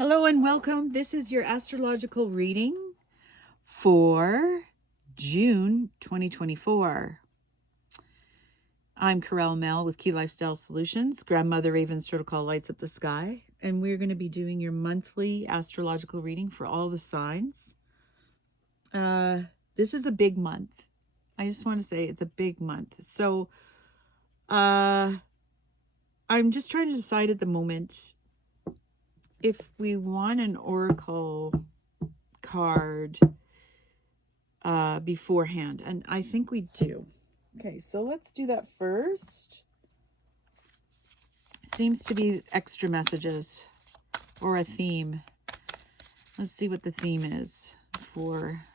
Hello and welcome. This is your astrological reading for June 2024. I'm Corel Mel with Key Lifestyle Solutions. Grandmother Raven's turtle call lights up the sky. And we're going to be doing your monthly astrological reading for all the signs. This is a big month. I just want to say it's a big month. So I'm just trying to decide at the moment if we want an oracle card beforehand, and I think we do. Okay, so let's do that first. Seems to be extra messages or a theme. Let's see what the theme is for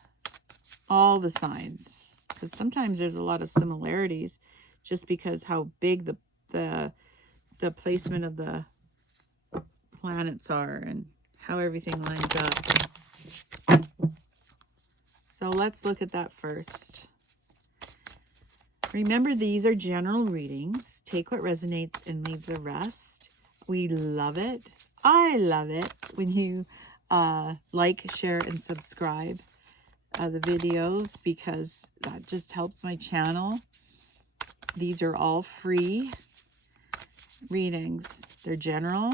all the signs, because sometimes there's a lot of similarities just because how big the placement of the planets are and how everything lines up. So let's look at that first. Remember, these are general readings. Take what resonates and leave the rest. We love it. I love it when you like, share, and subscribe the videos, because that just helps my channel. These are all free readings. They're general,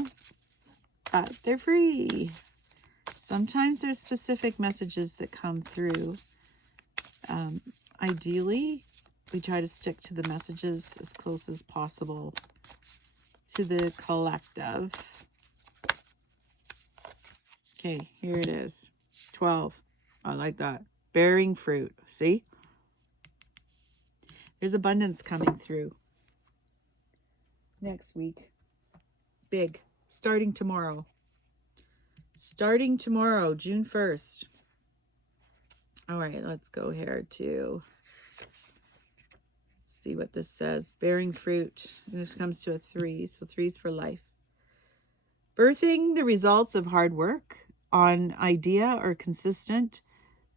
but they're free. Sometimes there's specific messages that come through. Ideally, we try to stick to the messages as close as possible to the collective. Okay, here it is. 12. I like that. Bearing fruit. See? There's abundance coming through next week. Big. Starting tomorrow. Starting tomorrow, June 1st. All right, let's go here to see what this says. Bearing fruit. And this comes to a 3, so 3's for life. Birthing the results of hard work on idea or consistent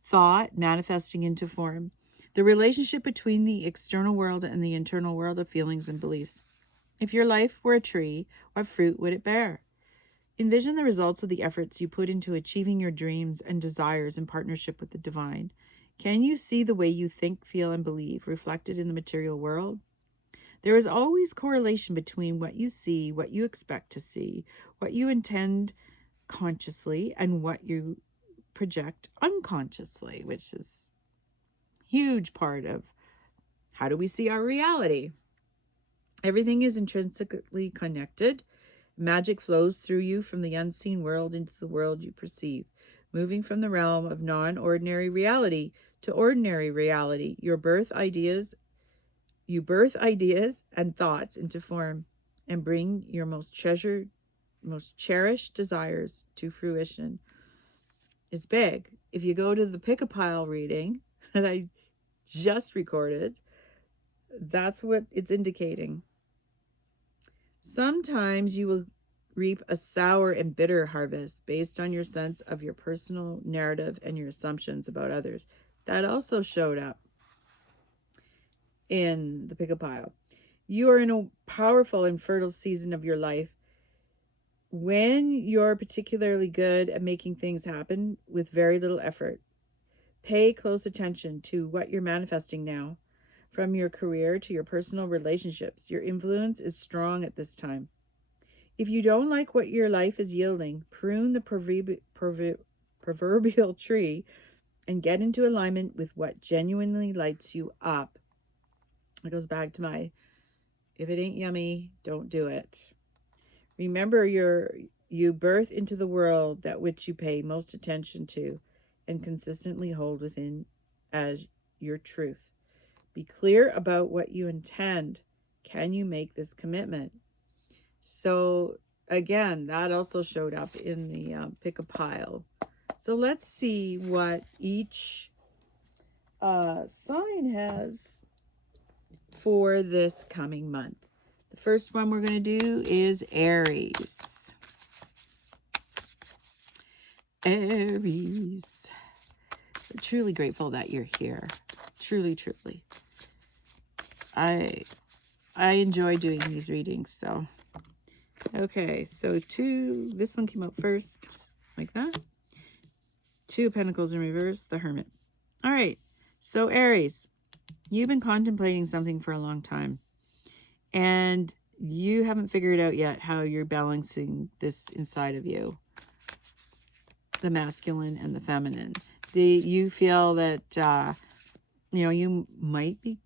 thought, manifesting into form. The relationship between the external world and the internal world of feelings and beliefs. If your life were a tree, what fruit would it bear? Envision the results of the efforts you put into achieving your dreams and desires in partnership with the divine. Can you see the way you think, feel, and believe reflected in the material world? There is always correlation between what you see, what you expect to see, what you intend consciously, and what you project unconsciously, which is a huge part of how do we see our reality. Everything is intrinsically connected. Magic flows through you from the unseen world into the world you perceive, moving from the realm of non-ordinary reality to ordinary reality. You birth ideas and thoughts into form and bring your most cherished desires to fruition. It's big. If you go to the pick-a-pile reading that I just recorded, that's what it's indicating. Sometimes you will reap a sour and bitter harvest based on your sense of your personal narrative and your assumptions about others. That also showed up in the pick-a-pile. You are in a powerful and fertile season of your life when you're particularly good at making things happen with very little effort. Pay close attention to what you're manifesting now. From your career to your personal relationships, your influence is strong at this time. If you don't like what your life is yielding, prune the proverbial tree and get into alignment with what genuinely lights you up. It goes back to my, if it ain't yummy, don't do it. Remember, you birth into the world that which you pay most attention to and consistently hold within as your truth. Be clear about what you intend. Can you make this commitment? So again, that also showed up in the pick-a-pile. So let's see what each sign has for this coming month. The first one we're going to do is Aries. Aries. I'm truly grateful that you're here. Truly, truly. I enjoy doing these readings, so. Okay, so this one came out first. like that. Two of Pentacles in reverse, the Hermit. All right, so Aries, you've been contemplating something for a long time, and you haven't figured out yet how you're balancing this inside of you, the masculine and the feminine. Do you feel that, you might be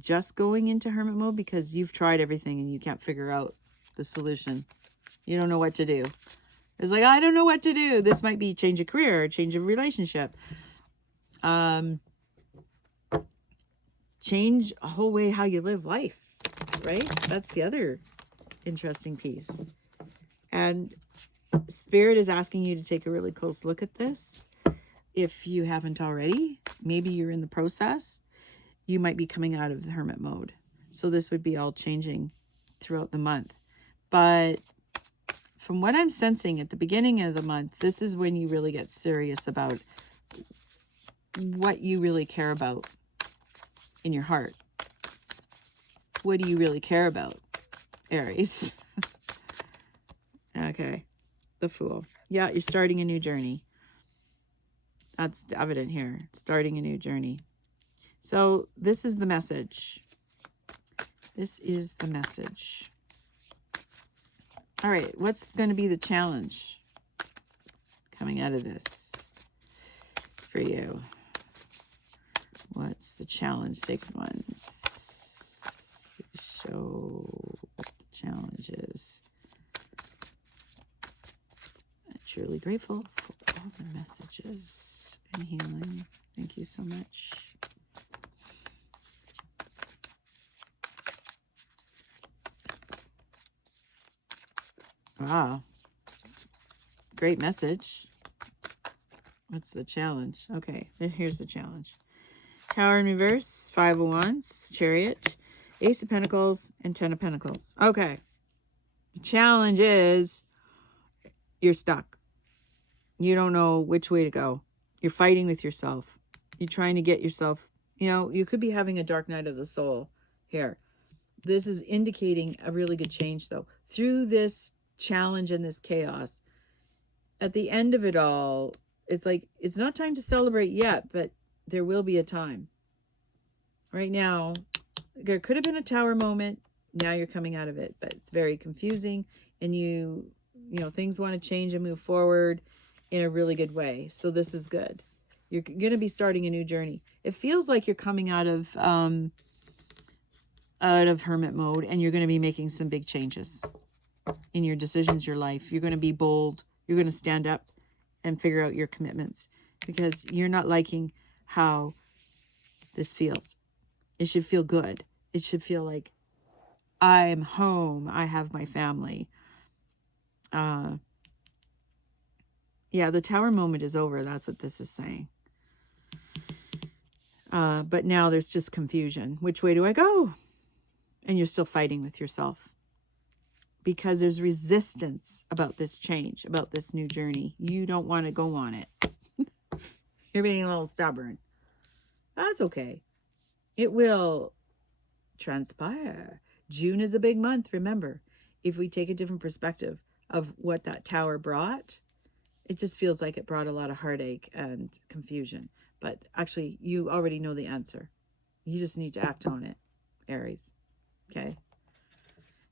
just going into hermit mode because you've tried everything and you can't figure out the solution? You don't know what to do. It's like, I don't know what to do. This might be change of career, change of relationship. Change a whole way how you live life, right? That's the other interesting piece. And Spirit is asking you to take a really close look at this. If you haven't already, maybe you're in the process. You might be coming out of the hermit mode. So this would be all changing throughout the month. But from what I'm sensing at the beginning of the month, this is when you really get serious about what you really care about in your heart. What do you really care about, Aries? Okay, the Fool. Yeah, you're starting a new journey. That's evident here. Starting a new journey. So this is the message. This is the message. All right, what's going to be the challenge coming out of this for you? What's the challenge, Sacred Ones? Show what the challenge is. I'm truly grateful for all the messages and healing. Thank you so much. Wow. Great message. What's the challenge? Okay, here's the challenge. Tower in reverse, Five of Wands, Chariot, Ace of Pentacles, and Ten of Pentacles. Okay. The challenge is you're stuck. You don't know which way to go. You're fighting with yourself. You're trying to get yourself, you could be having a dark night of the soul here. This is indicating a really good change, though. Through this challenge and this chaos, at the end of it all, it's like, it's not time to celebrate yet, but there will be a time. Right now, there could have been a tower moment. Now you're coming out of it, but it's very confusing, and things want to change and move forward in a really good way. So this is good. You're going to be starting a new journey. It feels like you're coming out of hermit mode, and you're going to be making some big changes in your decisions, your life. You're going to be bold. You're going to stand up and figure out your commitments, because you're not liking how this feels. It should feel good. It should feel like I'm home. I have my family. Yeah, the tower moment is over. That's what this is saying. But now there's just confusion. Which way do I go? And you're still fighting with yourself, because there's resistance about this change, about this new journey. You don't want to go on it. You're being a little stubborn. That's okay. It will transpire. June is a big month, remember. If we take a different perspective of what that tower brought, it just feels like it brought a lot of heartache and confusion. But actually, you already know the answer. You just need to act on it, Aries. Okay?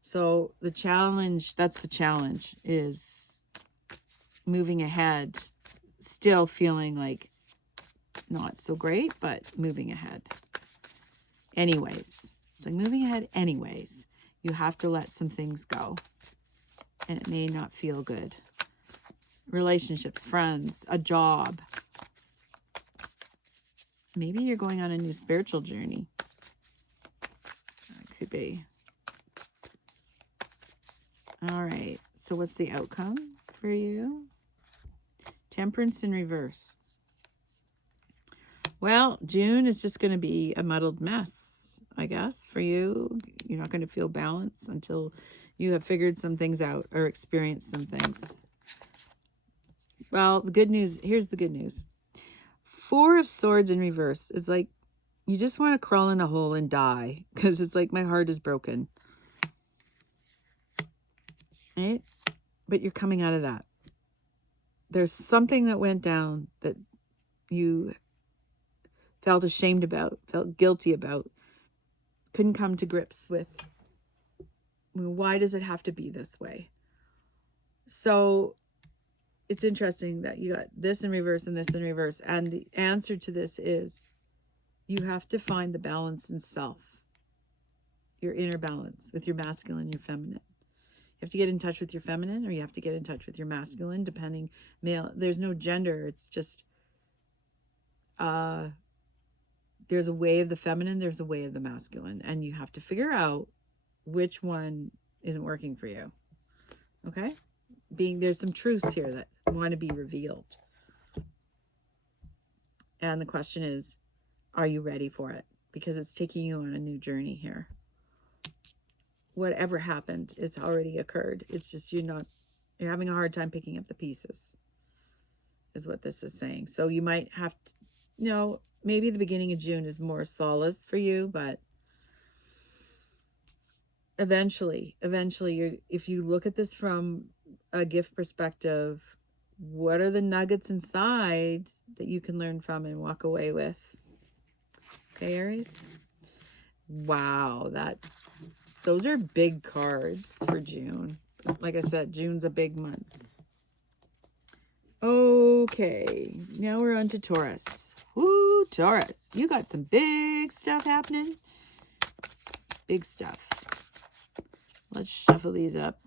So the challenge, that's the challenge, is moving ahead, still feeling like not so great, but moving ahead. Anyways, it's like moving ahead anyways. You have to let some things go, and it may not feel good. Relationships, friends, a job. Maybe you're going on a new spiritual journey. It could be. All right, so what's the outcome for you? Temperance in reverse. Well, June is just going to be a muddled mess, I guess, for you. You're not going to feel balance until you have figured some things out or experienced some things. Well, the good news, here's the good news. Four of Swords in reverse. It's like you just want to crawl in a hole and die, because it's like my heart is broken. Right? But you're coming out of that. there's something that went down that you felt ashamed about, felt guilty about, couldn't come to grips with. Why does it have to be this way? So it's interesting that you got this in reverse and this in reverse. And the answer to this is you have to find the balance in self, your inner balance with your masculine and your feminine. You have to get in touch with your feminine, or you have to get in touch with your masculine, depending male. There's no gender. It's just there's a way of the feminine, there's a way of the masculine, and you have to figure out which one isn't working for you. Okay? There's some truths here that want to be revealed. And the question is, are you ready for it? Because it's taking you on a new journey here. Whatever happened is already occurred. It's just you're having a hard time picking up the pieces, is what this is saying. So you might have to, maybe the beginning of June is more solace for you, but eventually, if you look at this from a gift perspective, what are the nuggets inside that you can learn from and walk away with? Okay, Aries? Wow, those are big cards for June. Like I said, June's a big month. Okay, now we're on to Taurus. Woo, Taurus. You got some big stuff happening. Big stuff. Let's shuffle these up.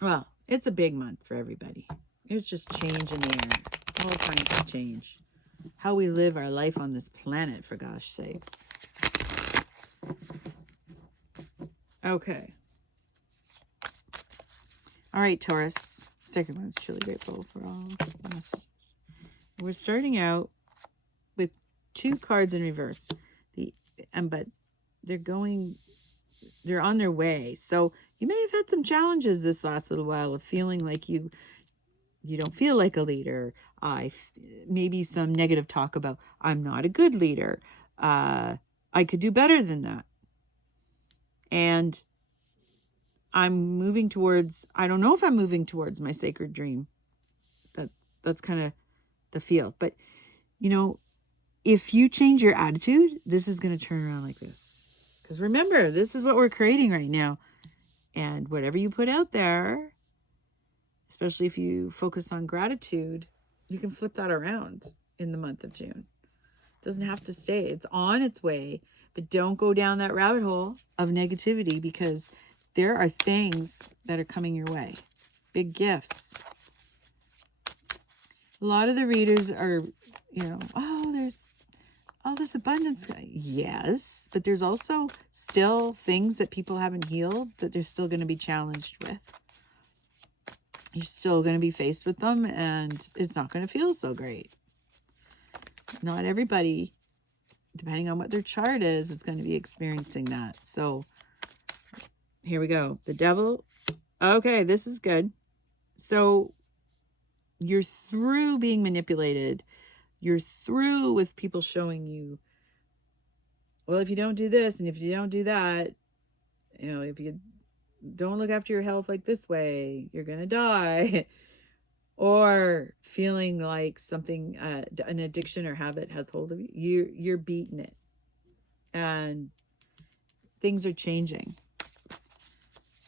Well, it's a big month for everybody. There's just change in the air. All kinds of change. How we live our life on this planet, for gosh sakes. Okay. All right, Taurus. Second one's truly grateful for all messages. We're starting out with 2 cards in reverse. But they're on their way. So you may have had some challenges this last little while of feeling like you don't feel like a leader. Maybe some negative talk about, I'm not a good leader. I could do better than that. And I'm moving towards, I don't know if I'm moving towards my sacred dream. That's kind of the feel. But, if you change your attitude, this is going to turn around like this. Because remember, this is what we're creating right now. And whatever you put out there, especially if you focus on gratitude, you can flip that around in the month of June. It doesn't have to stay. It's on its way. But don't go down that rabbit hole of negativity, because there are things that are coming your way. Big gifts. A lot of the readers are, there's all this abundance. Yes, but there's also still things that people haven't healed that they're still going to be challenged with. You're still going to be faced with them, and it's not going to feel so great. Not everybody, depending on what their chart is going to be experiencing that. So here we go. The Devil. Okay, this is good. So you're through being manipulated. You're through with people showing you, well, if you don't do this and if you don't do that, if you don't look after your health like this way, you're going to die. Or feeling like something, an addiction or habit has hold of you. You're beating it. And things are changing.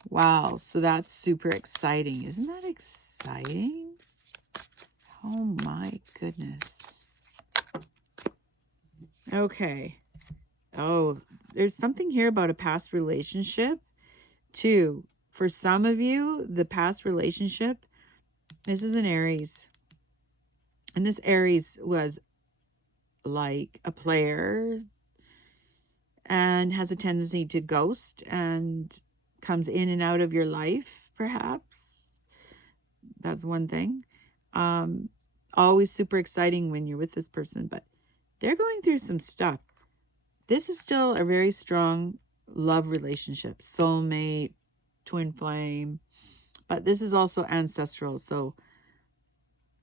Wow. So that's super exciting. Isn't that exciting? Oh my goodness. Okay. Oh, there's something here about a past relationship too. For some of you, the past relationship, this is an Aries. And this Aries was like a player and has a tendency to ghost and comes in and out of your life, perhaps. That's one thing. Always super exciting when you're with this person, but they're going through some stuff. This is still a very strong love relationship, soulmate, twin flame, but this is also ancestral. So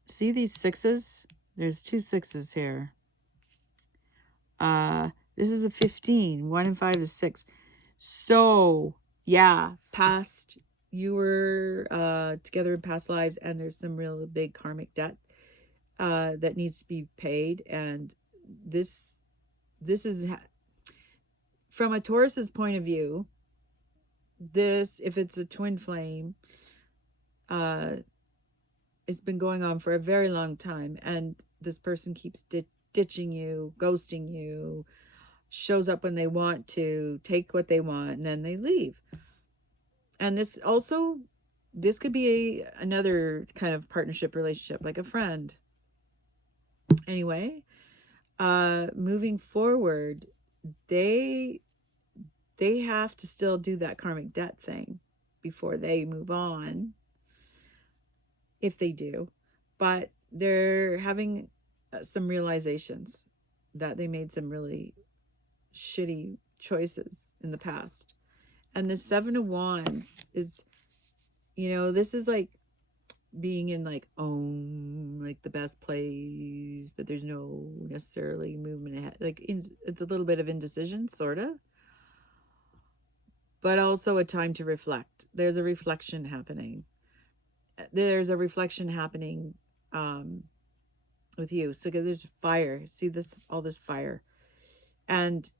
see these 6s? There's 2 6s here. This is a 15. 1 and 5 is 6. So yeah, past, you were together in past lives, and there's some real big karmic debt that needs to be paid. And this is from a Taurus's point of view. This, if it's a twin flame, it's been going on for a very long time, and this person keeps ditching you, ghosting you, shows up when they want to, take what they want, and then they leave. And this also, this could be another kind of partnership relationship, like a friend. Anyway, moving forward, they have to still do that karmic debt thing before they move on, if they do. But they're having some realizations that they made some really shitty choices in the past. And the Seven of Wands is, you know, this is like being in like like the best place, but there's no necessarily movement ahead. Like it's a little bit of indecision, sort of, but also a time to reflect. There's a reflection happening. There's a reflection happening with you. So there's fire. See this, all this fire. And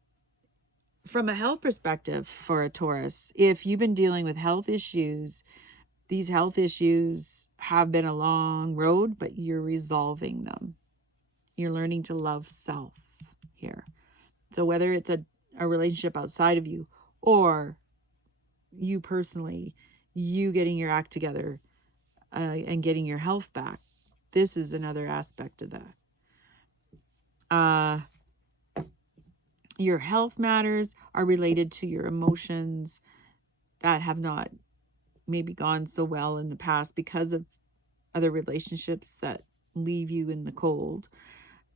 from a health perspective for a Taurus, if you've been dealing with health issues, these health issues have been a long road, but you're resolving them. You're learning to love self here. So whether it's a relationship outside of you, or you personally, you getting your act together and getting your health back, this is another aspect of that. Your health matters are related to your emotions that have not maybe gone so well in the past because of other relationships that leave you in the cold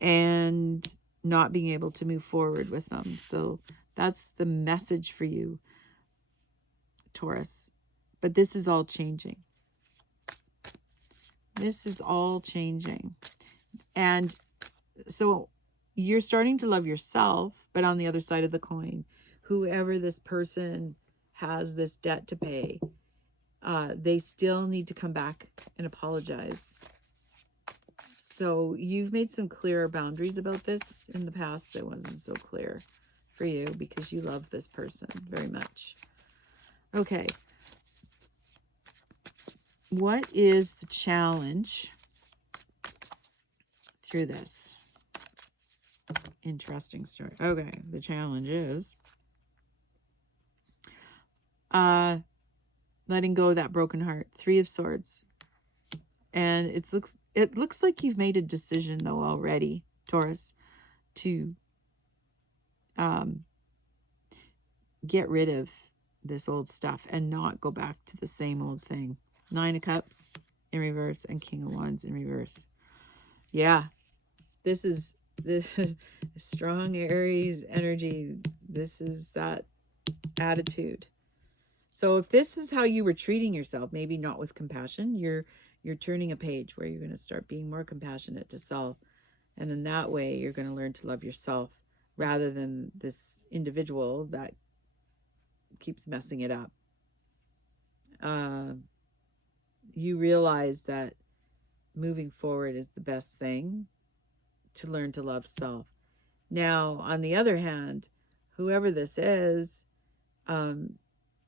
and not being able to move forward with them. So that's the message for you, Taurus. But this is all changing. This is all changing. And so you're starting to love yourself, but on the other side of the coin, whoever this person has this debt to pay, they still need to come back and apologize. So you've made some clearer boundaries about this in the past that wasn't so clear for you because you love this person very much. Okay. What is the challenge through this? Interesting story. Okay. The challenge is letting go of that broken heart. 3 of Swords. And it looks like you've made a decision though already, Taurus, to get rid of this old stuff and not go back to the same old thing. 9 of Cups in reverse and King of Wands in reverse. Yeah. This is strong Aries energy. This is that attitude. So if this is how you were treating yourself, maybe not with compassion, you're turning a page where you're going to start being more compassionate to self. And then that way you're going to learn to love yourself rather than this individual that keeps messing it up. You realize that moving forward is the best thing to learn to love self. Now, on the other hand, whoever this is,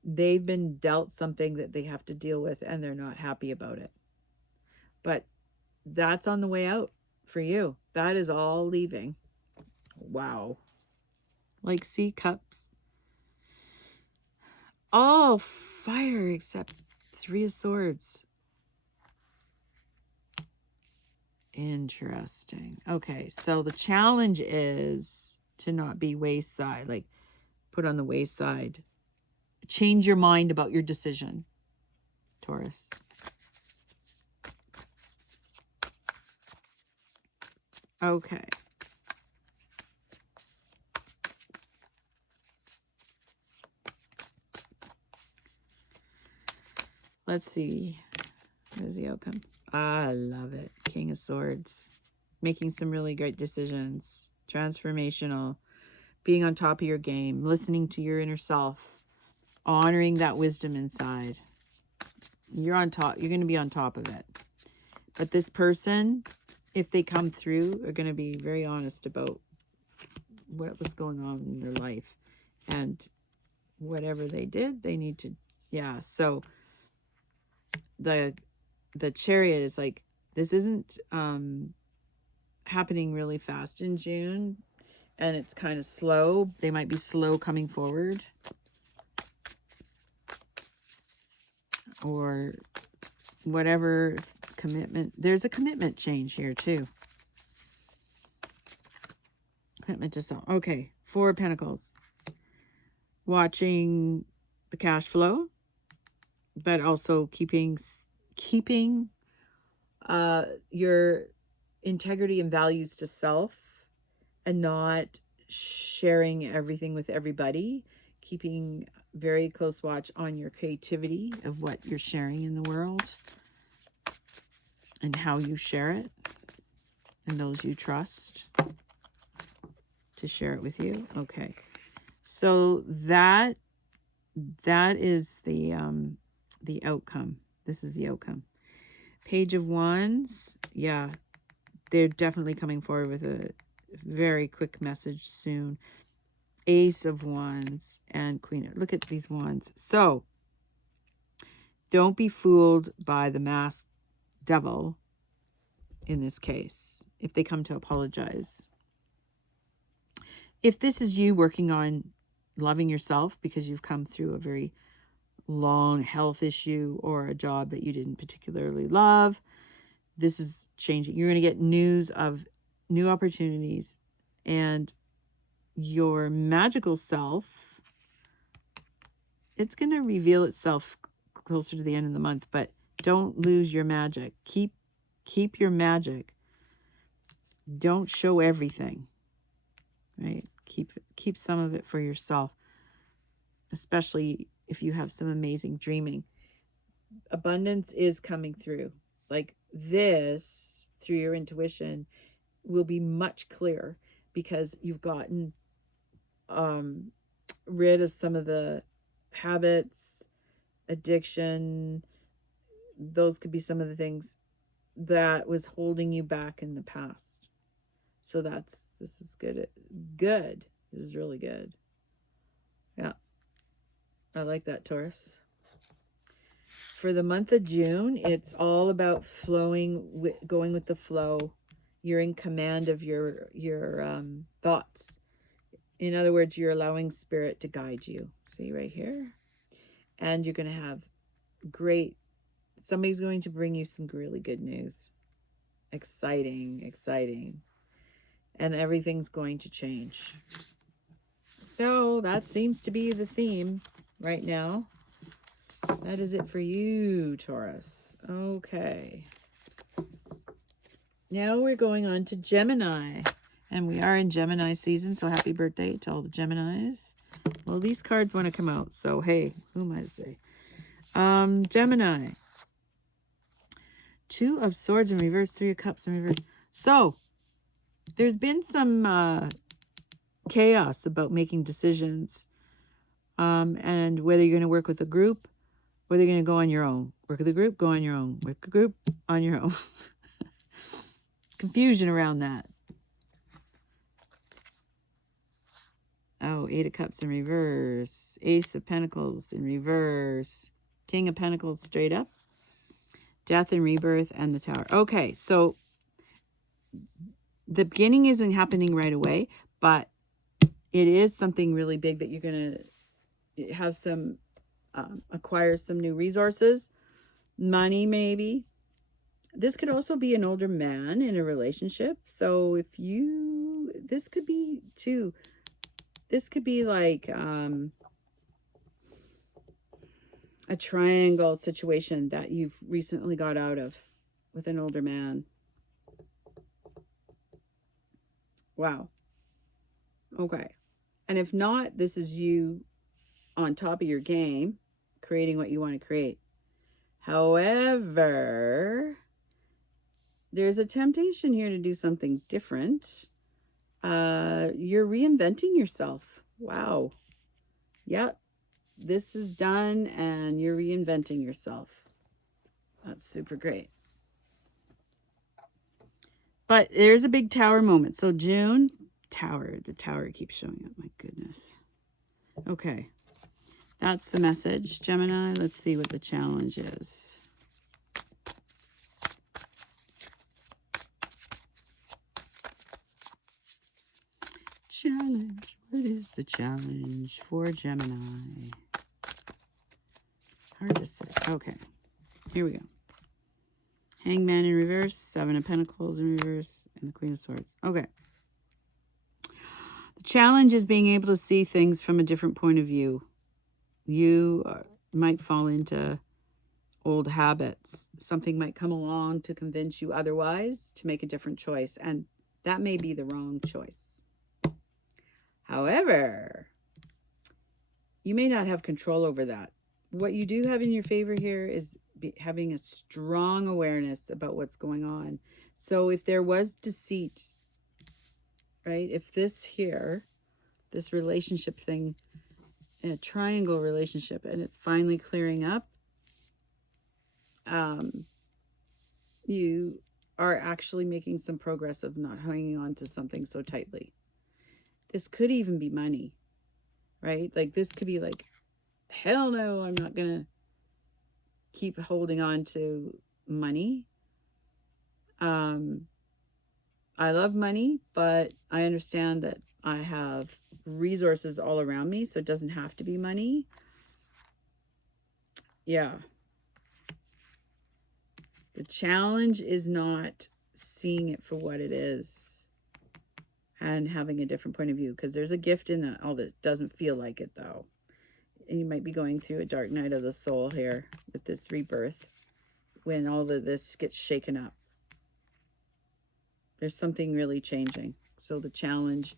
they've been dealt something that they have to deal with and they're not happy about it. But that's on the way out for you. That is all leaving. Wow. Like sea cups. All fire except 3 of Swords. Interesting. Okay, so the challenge is to not be wayside, like put on the wayside. Change your mind about your decision, Taurus. Okay. Let's see. What is the outcome? I love it. King of Swords. Making some really great decisions. Transformational. Being on top of your game. Listening to your inner self. Honoring that wisdom inside. You're on top. You're going to be on top of it. But this person, if they come through, are going to be very honest about what was going on in their life. And whatever they did, they need to, yeah. So the Chariot is like, this isn't happening really fast in June. And it's kind of slow. They might be slow coming forward. Or whatever commitment. There's a commitment change here too. Commitment to self. Okay. 4 of Pentacles. Watching the cash flow, but also keeping your integrity and values to self, and not sharing everything with everybody. Keeping very close watch on your creativity of what you're sharing in the world and how you share it, and those you trust to share it with you. Okay. So that is the outcome. This is the outcome. Page of Wands. Yeah, they're definitely coming forward with a very quick message soon. Ace of Wands and Queen. Look at these wands. So don't be fooled by the masked devil in this case, if they come to apologize. If this is you working on loving yourself because you've come through a very long health issue or a job that you didn't particularly love, this is changing. You're going to get news of new opportunities, and your magical self, it's going to reveal itself closer to the end of the month, but don't lose your magic. Keep your magic. Don't show everything, right? Keep some of it for yourself, especially if you have some amazing dreaming. Abundance is coming through. Like this, through your intuition, will be much clearer because you've gotten rid of some of the habits, addiction. Those could be some of the things that was holding you back in the past. So this is good. Good. This is really good. Yeah. I like that, Taurus. For the month of June, it's all about flowing, going with the flow. You're in command of your thoughts. In other words, you're allowing spirit to guide you. See right here? And you're going to have somebody's going to bring you some really good news. Exciting, exciting. And everything's going to change. So that seems to be the theme right now. That is it for you, Taurus. Okay. Now we're going on to Gemini. And we are in Gemini season, so happy birthday to all the Geminis. Well, these cards want to come out, so hey, who am I to say? Gemini. 2 of Swords in reverse, 3 of Cups in reverse. So, there's been some chaos about making decisions. And whether you're going to work with a group, whether you're going to go on your own. Work with a group, go on your own. Work with a group, on your own. Confusion around that. Oh, 8 of Cups in reverse. Ace of Pentacles in reverse. King of Pentacles straight up. Death and rebirth and the Tower. Okay, so the beginning isn't happening right away, but it is something really big that you're going to have some, acquire some new resources. Money, maybe. This could also be an older man in a relationship. So if this could be too... This could be like a triangle situation that you've recently got out of with an older man. Wow. Okay. And if not, this is you on top of your game, creating what you want to create. However, there's a temptation here to do something different. You're reinventing yourself. Wow. Yep. This is done and you're reinventing yourself. That's super great. But there's a big tower moment. So June, tower. The tower keeps showing up. My goodness. Okay. That's the message, Gemini. Let's see what the challenge is. Challenge. What is the challenge for Gemini? Hard to say. Okay. Here we go. Hangman in reverse, Seven of Pentacles in reverse, and the Queen of Swords. Okay. The challenge is being able to see things from a different point of view. You might fall into old habits. Something might come along to convince you otherwise, to make a different choice, and that may be the wrong choice. However, you may not have control over that. What you do have in your favor here is having a strong awareness about what's going on. So if there was deceit, right? If this here, this relationship thing, a triangle relationship, and it's finally clearing up, you are actually making some progress of not hanging on to something so tightly. This could even be money, right? Like this could be like, hell no, I'm not going to keep holding on to money. I love money, but I understand that I have resources all around me, so it doesn't have to be money. Yeah. The challenge is not seeing it for what it is and having a different point of view, because there's a gift in that. All this doesn't feel like it, though. And you might be going through a dark night of the soul here with this rebirth when all of this gets shaken up. There's something really changing. So the challenge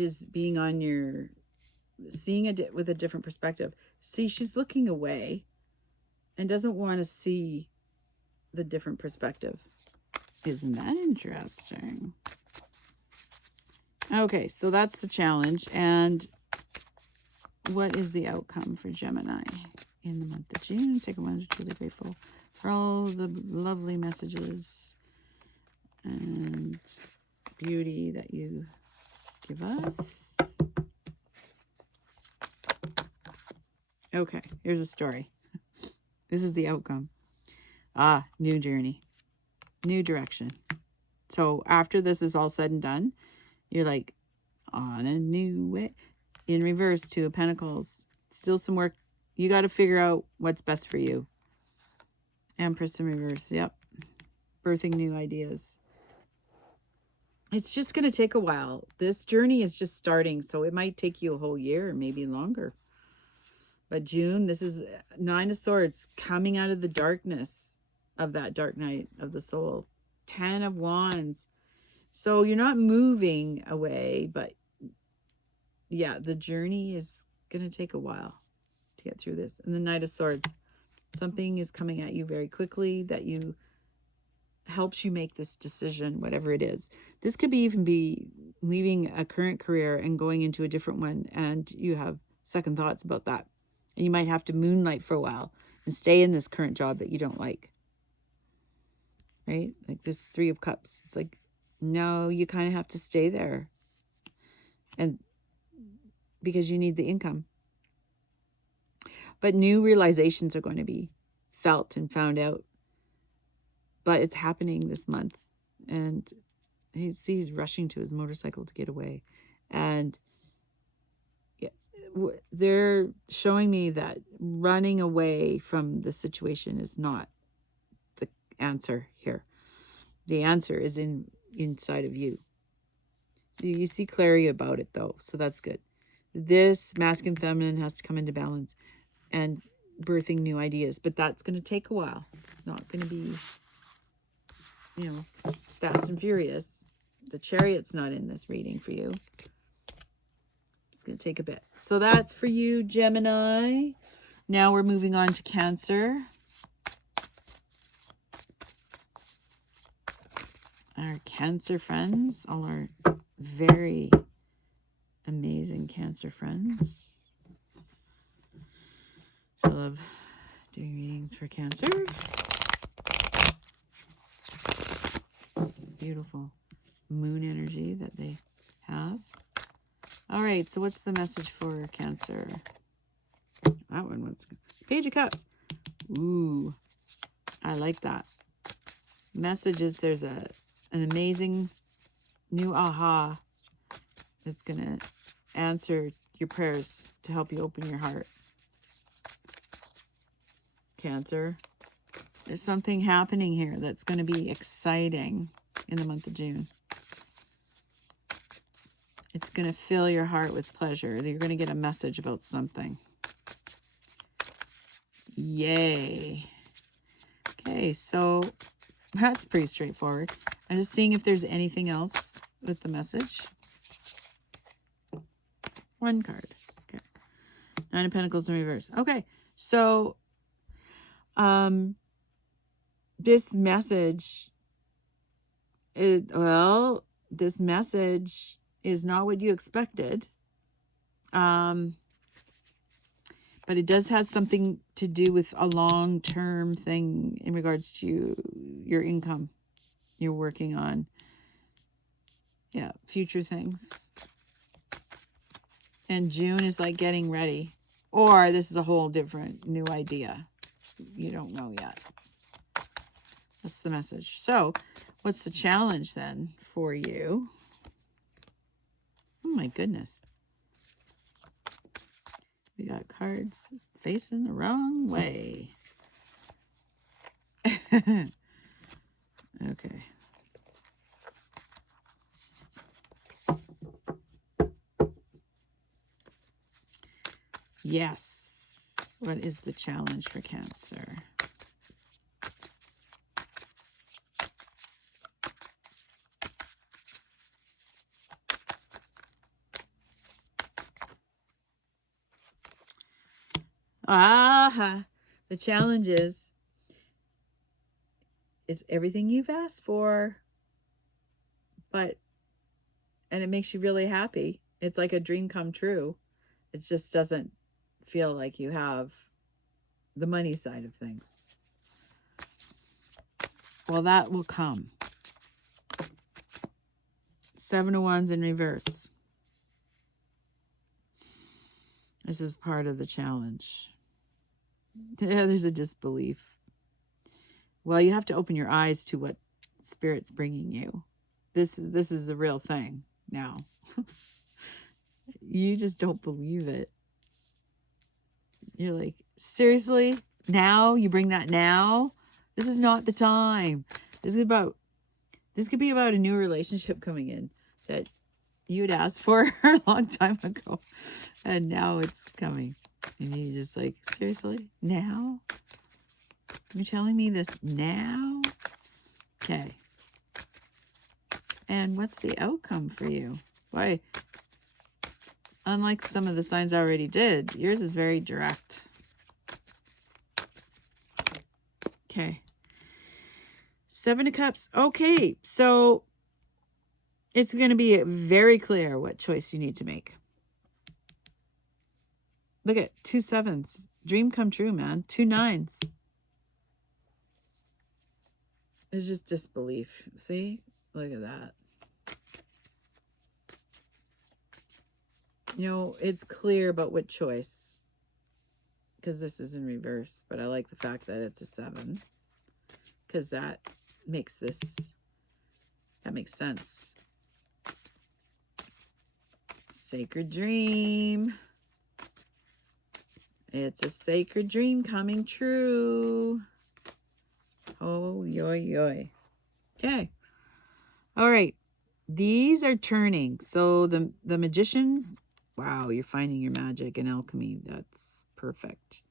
is being on your, seeing it with a different perspective. See, she's looking away and doesn't want to see the different perspective. Isn't that interesting? Okay, so that's the challenge. And what is the outcome for Gemini in the month of June? Second one is truly grateful for all the lovely messages and beauty that you give us. Okay, here's a story. This is the outcome. New journey, new direction. So after this is all said and done, you're like on a new way. In reverse, Two of Pentacles. Still some work. You got to figure out what's best for you. Empress in reverse. Yep. Birthing new ideas. It's just going to take a while. This journey is just starting, so it might take you a whole year or maybe longer. But June, this is Nine of Swords coming out of the darkness of that dark night of the soul. 10 of Wands. So you're not moving away, but yeah, the journey is going to take a while to get through this. And the Knight of Swords. Something is coming at you very quickly that you helps you make this decision, whatever it is. This could even be leaving a current career and going into a different one, and you have second thoughts about that. And you might have to moonlight for a while and stay in this current job that you don't like. Right? Like this Three of Cups. It's like, no, you kind of have to stay there. And because you need the income. But new realizations are going to be felt and found out. But it's happening this month. And he's rushing to his motorcycle to get away. And yeah, they're showing me that running away from the situation is not the answer here. The answer is inside of you. So you see clarity about it, though. So that's good. This masculine feminine has to come into balance and birthing new ideas. But that's going to take a while. It's not going to be, fast and furious. The Chariot's not in this reading for you. It's going to take a bit. So that's for you, Gemini. Now we're moving on to Cancer. Our Cancer friends, all our very amazing Cancer friends. So love Doing readings for Cancer. Beautiful moon energy that they have. All right, so what's the message for Cancer? That one was Page of Cups. Ooh, I like that. Message is there's an amazing new aha that's going to answer your prayers to help you open your heart. Cancer. There's something happening here that's going to be exciting in the month of June. It's going to fill your heart with pleasure. You're going to get a message about something. Yay. Okay, so that's pretty straightforward. I'm just seeing if there's anything else with the message. One card. Okay. Nine of Pentacles in reverse. Okay, so this message this message is not what you expected. But it does have something to do with a long-term thing in regards to your income you're working on. Yeah, future things. And June is like getting ready. Or this is a whole different new idea. You don't know yet. That's the message. So, what's the challenge then for you? Oh my goodness. We got cards facing the wrong way. Okay. Yes. What is the challenge for Cancer? The challenge is everything you've asked for, and it makes you really happy. It's like a dream come true. It just doesn't feel like you have the money side of things. Well, that will come. Seven of Wands in reverse. This is part of the challenge. There's a disbelief. Well, you have to open your eyes to what Spirit's bringing you. This is a real thing now. You just don't believe it. You're like, seriously? Now? You bring that now? This is not the time. This could be about a new relationship coming in that you'd asked for a long time ago. And now it's coming. And you're just like, seriously? Now? You're telling me this now? Okay. And what's the outcome for you? Why? Unlike some of the signs I already did, yours is very direct. Okay. Seven of Cups. Okay, so it's going to be very clear what choice you need to make. Look at 2 sevens. Dream come true, man. 2 nines. It's just disbelief. See? Look at that. You know, it's clear about what choice. Because this is in reverse. But I like the fact that it's a 7. Because that makes sense. Sacred dream. It's a sacred dream coming true. Oh, yoy, yoy. Okay. All right. These are turning. So the Magician, wow, you're finding your magic and alchemy. That's perfect.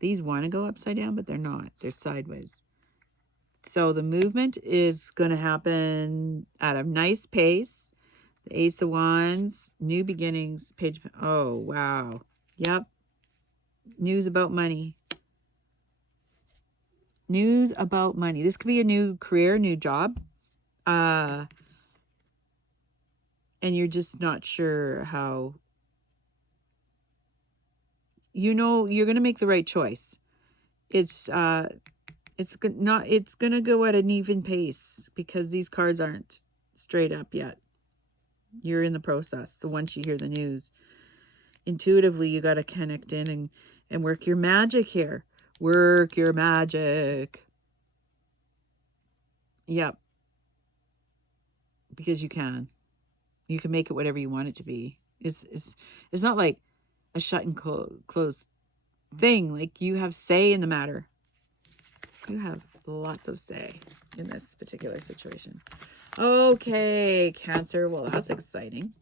These want to go upside down, but they're not. They're sideways. So the movement is going to happen at a nice pace. The Ace of Wands, new beginnings, page. Oh, wow. Yep. News about money. News about money. This could be a new career, new job. And you're just not sure how. You know, you're going to make the right choice. It's it's gonna go at an even pace because these cards aren't straight up yet. You're in the process. So once you hear the news, intuitively you got to connect in and work your magic here. Work your magic. Yep. Because you can make it whatever you want it to be. It's not like a shut and closed thing. Like, you have say in the matter. You have lots of say in this particular situation. Okay, Cancer. Well, that's exciting.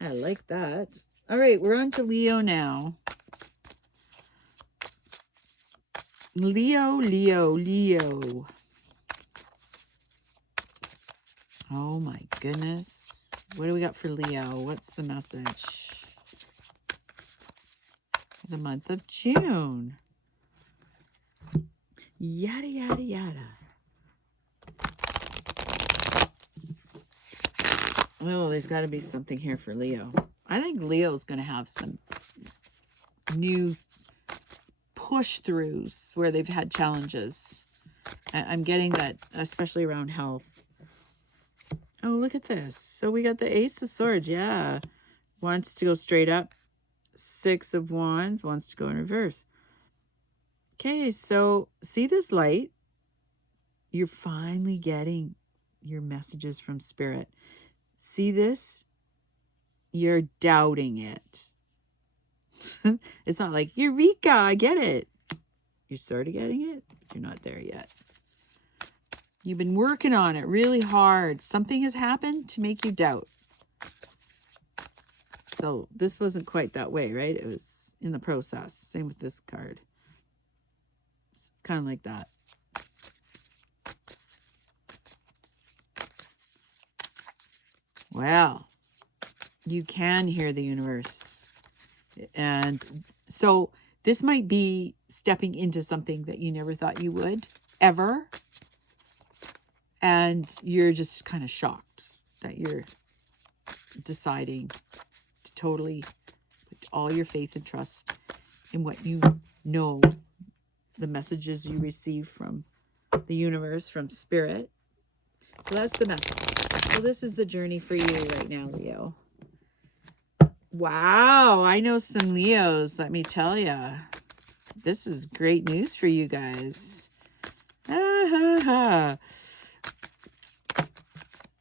I like that. All right, we're on to Leo now. Leo. Oh my goodness. What do we got for Leo? What's the message? For the month of June. Yada, yada, yada. Oh, there's got to be something here for Leo. I think Leo's going to have some new push-throughs where they've had challenges. I'm getting that, especially around health. Oh, look at this. So we got the Ace of Swords. Yeah. Wants to go straight up. Six of Wands wants to go in reverse. Okay, so see this light? You're finally getting your messages from Spirit. See this? You're doubting it. It's not like, Eureka, I get it. You're sort of getting it, but you're not there yet. You've been working on it really hard. Something has happened to make you doubt. So this wasn't quite that way, right? It was in the process. Same with this card. It's kind of like that. Well, you can hear the universe. And so this might be stepping into something that you never thought you would, ever. And you're just kind of shocked that you're deciding to totally put all your faith and trust in what you know, the messages you receive from the universe, from Spirit. So that's the message. So this is the journey for you right now, Leo. Wow, I know some Leos, let me tell you. This is great news for you guys.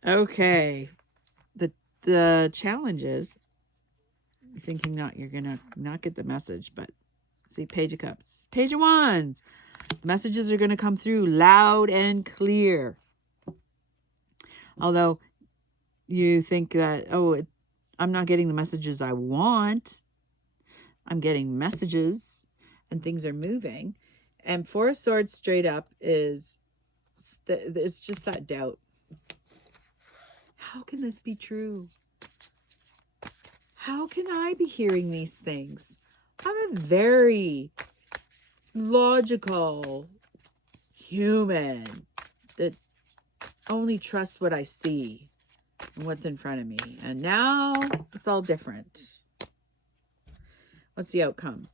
Okay. The challenge is, you're thinking you're gonna not get the message, but see, Page of Cups, Page of Wands. The messages are gonna come through loud and clear. Although you think that, I'm not getting the messages I want. I'm getting messages and things are moving. And Four of Swords straight up is, it's just that doubt. How can this be true? How can I be hearing these things? I'm a very logical human that only trusts what I see and what's in front of me. And now it's all different. What's the outcome?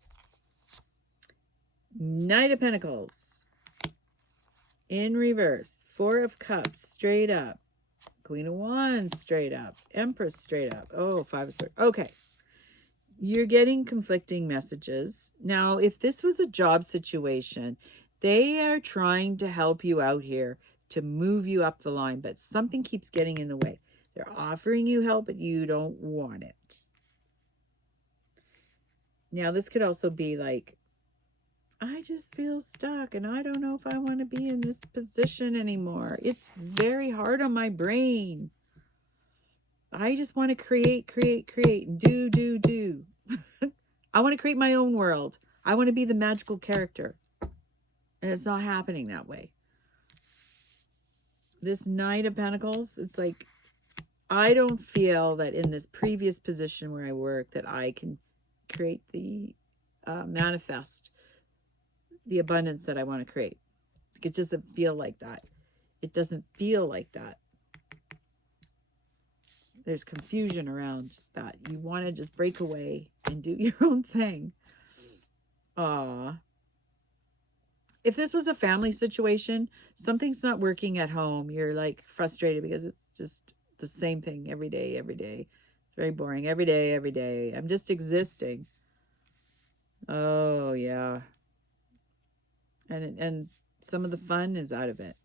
Knight of Pentacles in reverse. Four of Cups straight up. Queen of Wands straight up. Empress straight up. Oh, Five of Swords. Okay. You're getting conflicting messages. Now, if this was a job situation, they are trying to help you out here to move you up the line, but something keeps getting in the way. They're offering you help, but you don't want it. Now, this could also be like, I just feel stuck and I don't know if I want to be in this position anymore. It's very hard on my brain. I just want to create, and do. I want to create my own world. I want to be the magical character. And it's not happening that way. This Knight of Pentacles, it's like, I don't feel that in this previous position where I work that I can create the, manifest the abundance that I want to create. It doesn't feel like that. It doesn't feel like that. There's confusion around that. You want to just break away and do your own thing. If this was a family situation, something's not working at home. You're like frustrated because it's just the same thing every day, every day. It's very boring. Every day, every day. I'm just existing. Oh, yeah. And some of the fun is out of it.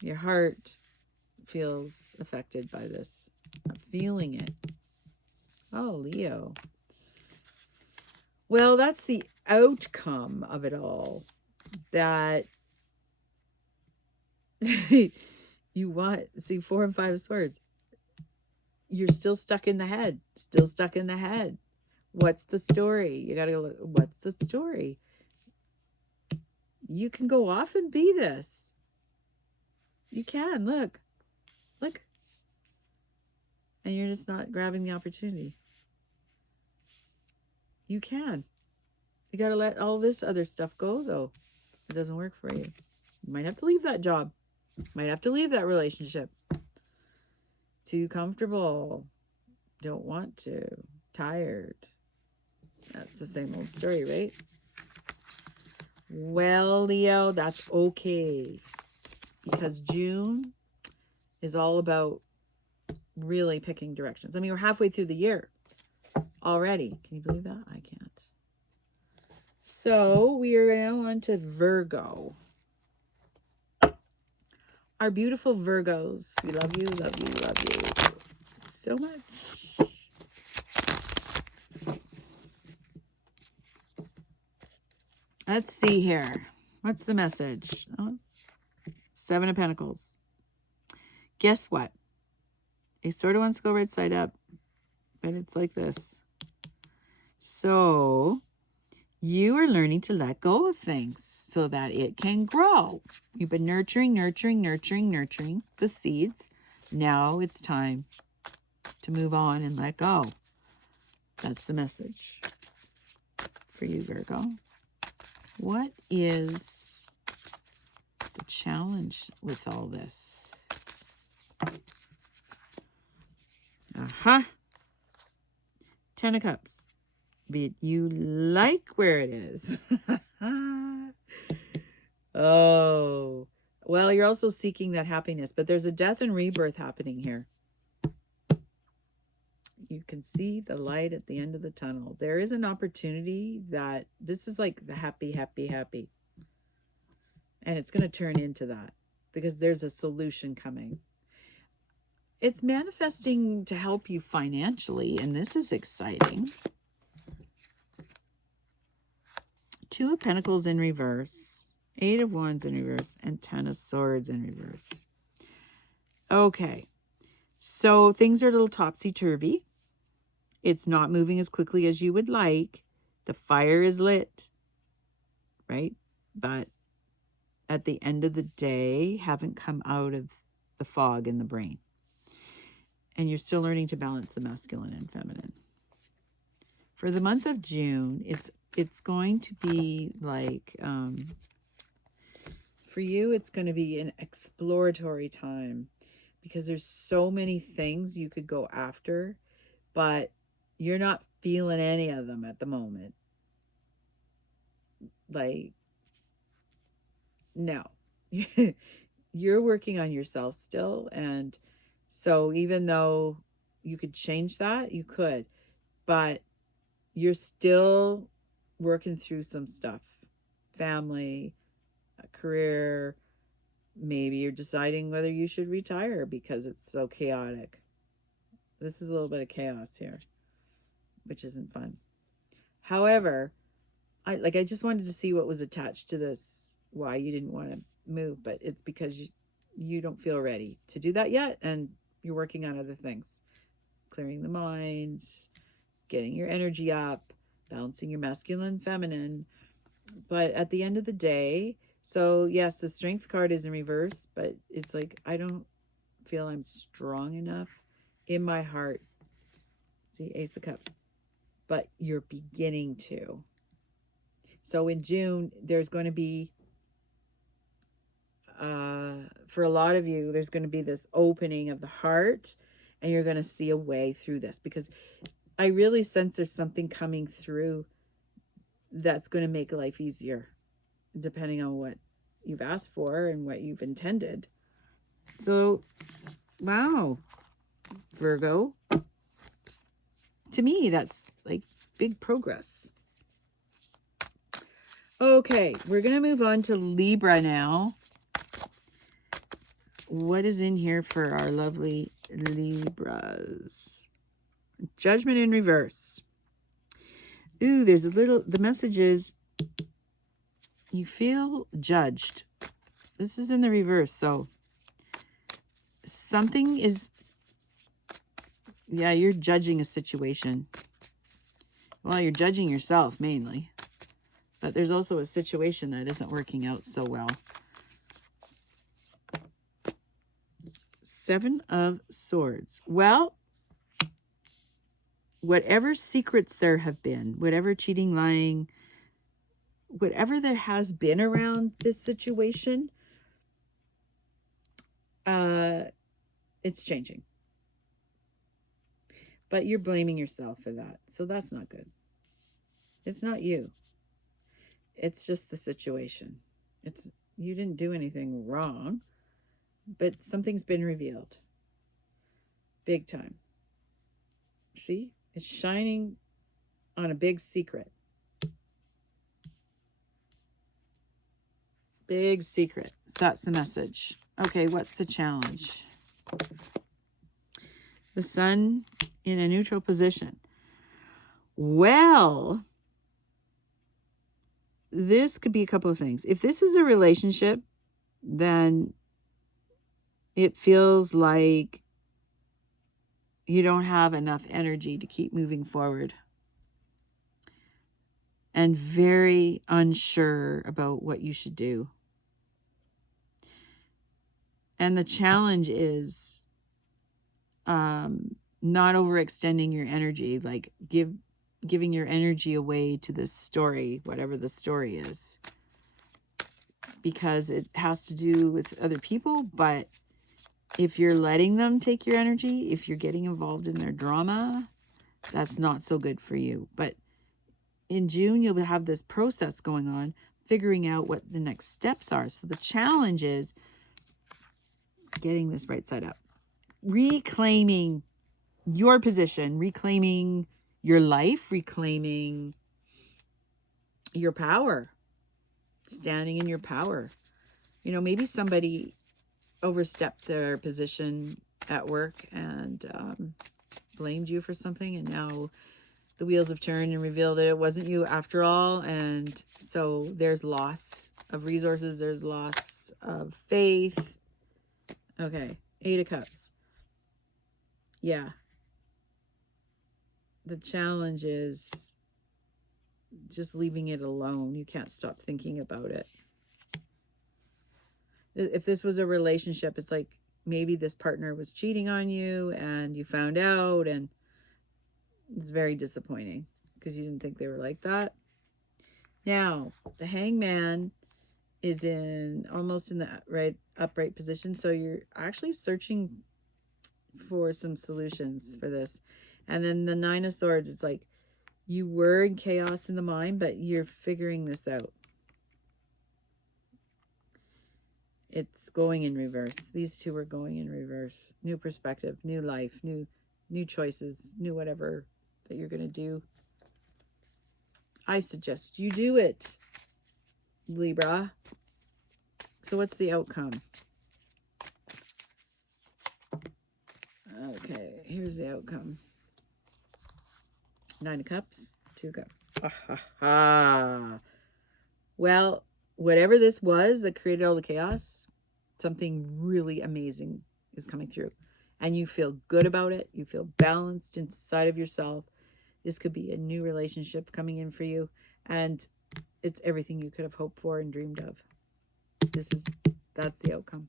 Your heart feels affected by this. I'm feeling it. Oh, Leo. Well, that's the outcome of it all. That you want, see, 4 and 5 of swords. You're still stuck in the head. Still stuck in the head. What's the story? You got to go, what's the story? You can go off and be this. You can, look. Look. And you're just not grabbing the opportunity. You can. You got to let all this other stuff go, though. It doesn't work for you. You might have to leave that job. Might have to leave that relationship. Too comfortable. Don't want to. Tired. That's the same old story, right? Well, Leo, that's okay. Because June is all about really picking directions. I mean, we're halfway through the year already. Can you believe that? I can't. So we are now on to Virgo. Our beautiful Virgos. We love you, love you, love you so much. Let's see here. What's the message? Oh, 7 of Pentacles. Guess what? It sort of wants to go right side up, but it's like this. So you are learning to let go of things so that it can grow. You've been nurturing the seeds. Now it's time to move on and let go. That's the message for you, Virgo. What is the challenge with all this? Aha. 10 of Cups. But you like where it is. Oh. Well, you're also seeking that happiness, but there's a death and rebirth happening here. You can see the light at the end of the tunnel. There is an opportunity that this is like the happy, happy, happy. And it's going to turn into that because there's a solution coming. It's manifesting to help you financially, and this is exciting. 2 of Pentacles in reverse, 8 of Wands in reverse, and 10 of Swords in reverse. Okay, so things are a little topsy-turvy. It's not moving as quickly as you would like. The fire is lit, right? But at the end of the day, haven't come out of the fog in the brain. And you're still learning to balance the masculine and feminine. For the month of June, it's going to be like, for you, it's going to be an exploratory time because there's so many things you could go after, but you're not feeling any of them at the moment. Like, no. You're working on yourself still, and so even though you could change that, you could, but you're still working through some stuff. Family, a career, maybe you're deciding whether you should retire because it's so chaotic. This is a little bit of chaos here, which isn't fun. However, I just wanted to see what was attached to this, why you didn't want to move, but it's because you don't feel ready to do that yet, and you're working on other things. Clearing the mind, getting your energy up, balancing your masculine, feminine. But at the end of the day, so yes, the Strength card is in reverse, but it's like, I don't feel I'm strong enough in my heart. See, Ace of Cups. But you're beginning to. So in June, there's going to be, for a lot of you, there's going to be this opening of the heart, and you're going to see a way through this, because I really sense there's something coming through that's going to make life easier. depending on what you've asked for and what you've intended. So, wow, Virgo. To me, that's like big progress. Okay, we're going to move on to Libra now. What is in here for our lovely Libras? Judgment in reverse. Ooh, there's a little, the message is you feel judged. This is in the reverse, so something is, yeah, you're judging a situation. Well, you're judging yourself mainly. But there's also a situation that isn't working out so well. Seven of Swords. Well, whatever secrets there have been, whatever cheating, lying, whatever there has been around this situation, it's changing. But you're blaming yourself for that. So that's not good. It's not you. It's just the situation. You didn't do anything wrong, but something's been revealed. Big time. See? It's shining on a big secret. Big secret. So that's the message. Okay, what's the challenge? The Sun in a neutral position. Well, this could be a couple of things. If this is a relationship, then it feels like you don't have enough energy to keep moving forward. And very unsure about what you should do. And the challenge is not overextending your energy, like giving your energy away to this story, whatever the story is, because it has to do with other people. But if you're letting them take your energy, if you're getting involved in their drama, that's not so good for you. But in June, you'll have this process going on, figuring out what the next steps are. So the challenge is getting this right side up, reclaiming your position, reclaiming your life, reclaiming your power, standing in your power. You know, maybe somebody overstepped their position at work and blamed you for something, and now the wheels have turned and revealed that it wasn't you after all. And so there's loss of resources, there's loss of faith. Okay, 8 of Cups. Yeah. The challenge is just leaving it alone. You can't stop thinking about it. If this was a relationship, it's like maybe this partner was cheating on you and you found out, and it's very disappointing because you didn't think they were like that. Now, the Hangman is almost in the upright position. So you're actually searching for some solutions for this. And then the 9 of Swords, it's like you were in chaos in the mind, but you're figuring this out. It's going in reverse. These two are going in reverse. New perspective, new life, new choices, new whatever that you're going to do. I suggest you do it, Libra. So what's the outcome? Okay, here's the outcome. 9 of Cups, 2 of Cups. Well, whatever this was that created all the chaos, something really amazing is coming through. And you feel good about it. You feel balanced inside of yourself. This could be a new relationship coming in for you. And it's everything you could have hoped for and dreamed of. That's the outcome.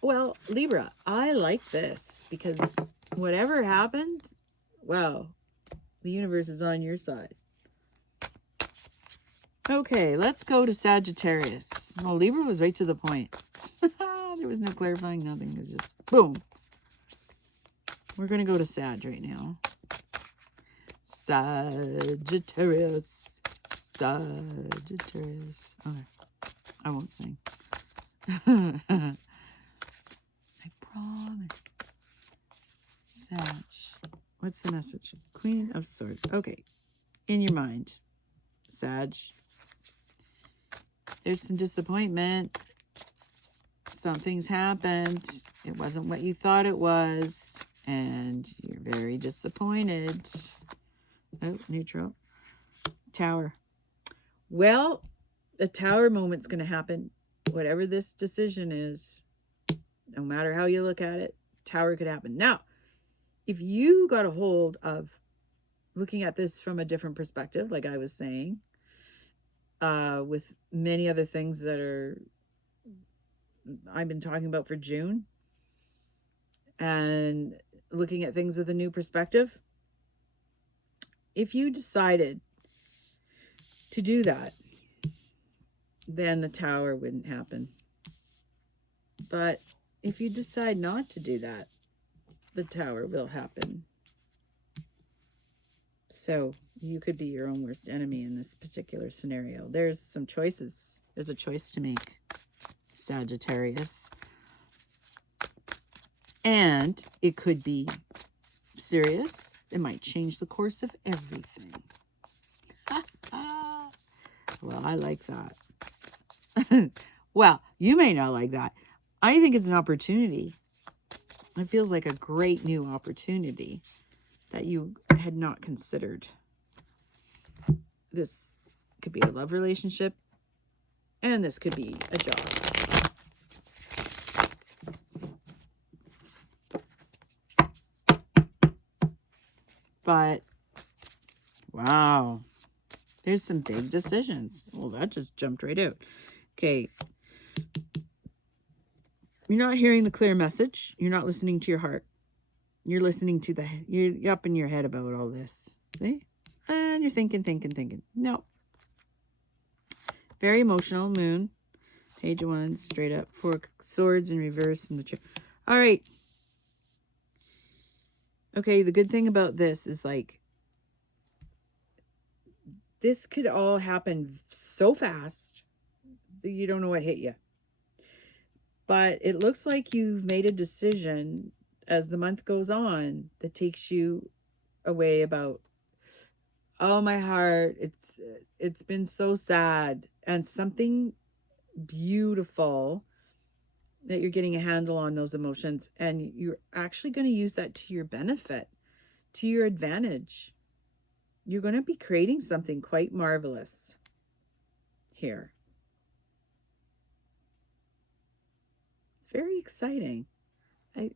Well, Libra, I like this because whatever happened, well, the universe is on your side. Okay, let's go to Sagittarius. Well, Libra was right to the point. There was no clarifying, nothing. It was just boom. We're going to go to Sag right now. Sagittarius. Sagittarius. Okay. I won't sing. I promise. Sag. What's the message? Queen of Swords. Okay. In your mind, Sag. There's some disappointment. Something's happened. It wasn't what you thought it was. And you're very disappointed. Oh, neutral. Tower. Well, the Tower moment's going to happen. Whatever this decision is, no matter how you look at it, Tower could happen. Now, if you got a hold of looking at this from a different perspective, like I was saying, with many other things that I've been talking about for June, and looking at things with a new perspective, if you decided to do that, then the Tower wouldn't happen. But if you decide not to do that, the Tower will happen. So you could be your own worst enemy in this particular scenario. There's some choices. There's a choice to make, Sagittarius. And it could be serious. It might change the course of everything. Well, I like that. Well, you may not like that. I think it's an opportunity. It feels like a great new opportunity that you had not considered. This could be a love relationship, and this could be a job. But, wow, there's some big decisions. Well, that just jumped right out. Okay. You're not hearing the clear message. You're not listening to your heart. You're listening to you're up in your head about all this. See? And you're thinking. No. Very emotional. Moon. Page of Wands, straight up. 4 Swords in reverse in the chair. All right. Okay, the good thing about this is, like, this could all happen so fast that you don't know what hit you. But it looks like you've made a decision as the month goes on that takes you away about, oh, my heart, it's been so sad, and something beautiful that you're getting a handle on those emotions, and you're actually going to use that to your benefit, to your advantage. You're going to be creating something quite marvelous here. It's very exciting. I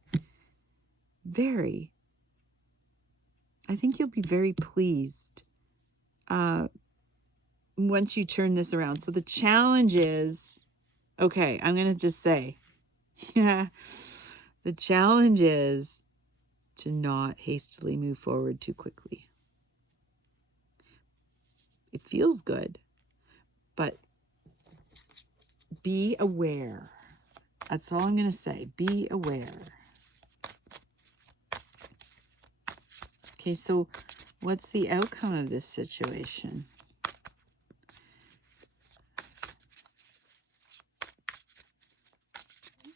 think you'll be very pleased once you turn this around. So the challenge is, okay, I'm going to just say, yeah, the challenge is to not hastily move forward too quickly. It feels good, but be aware. That's all I'm going to say. Be aware. Okay, so what's the outcome of this situation?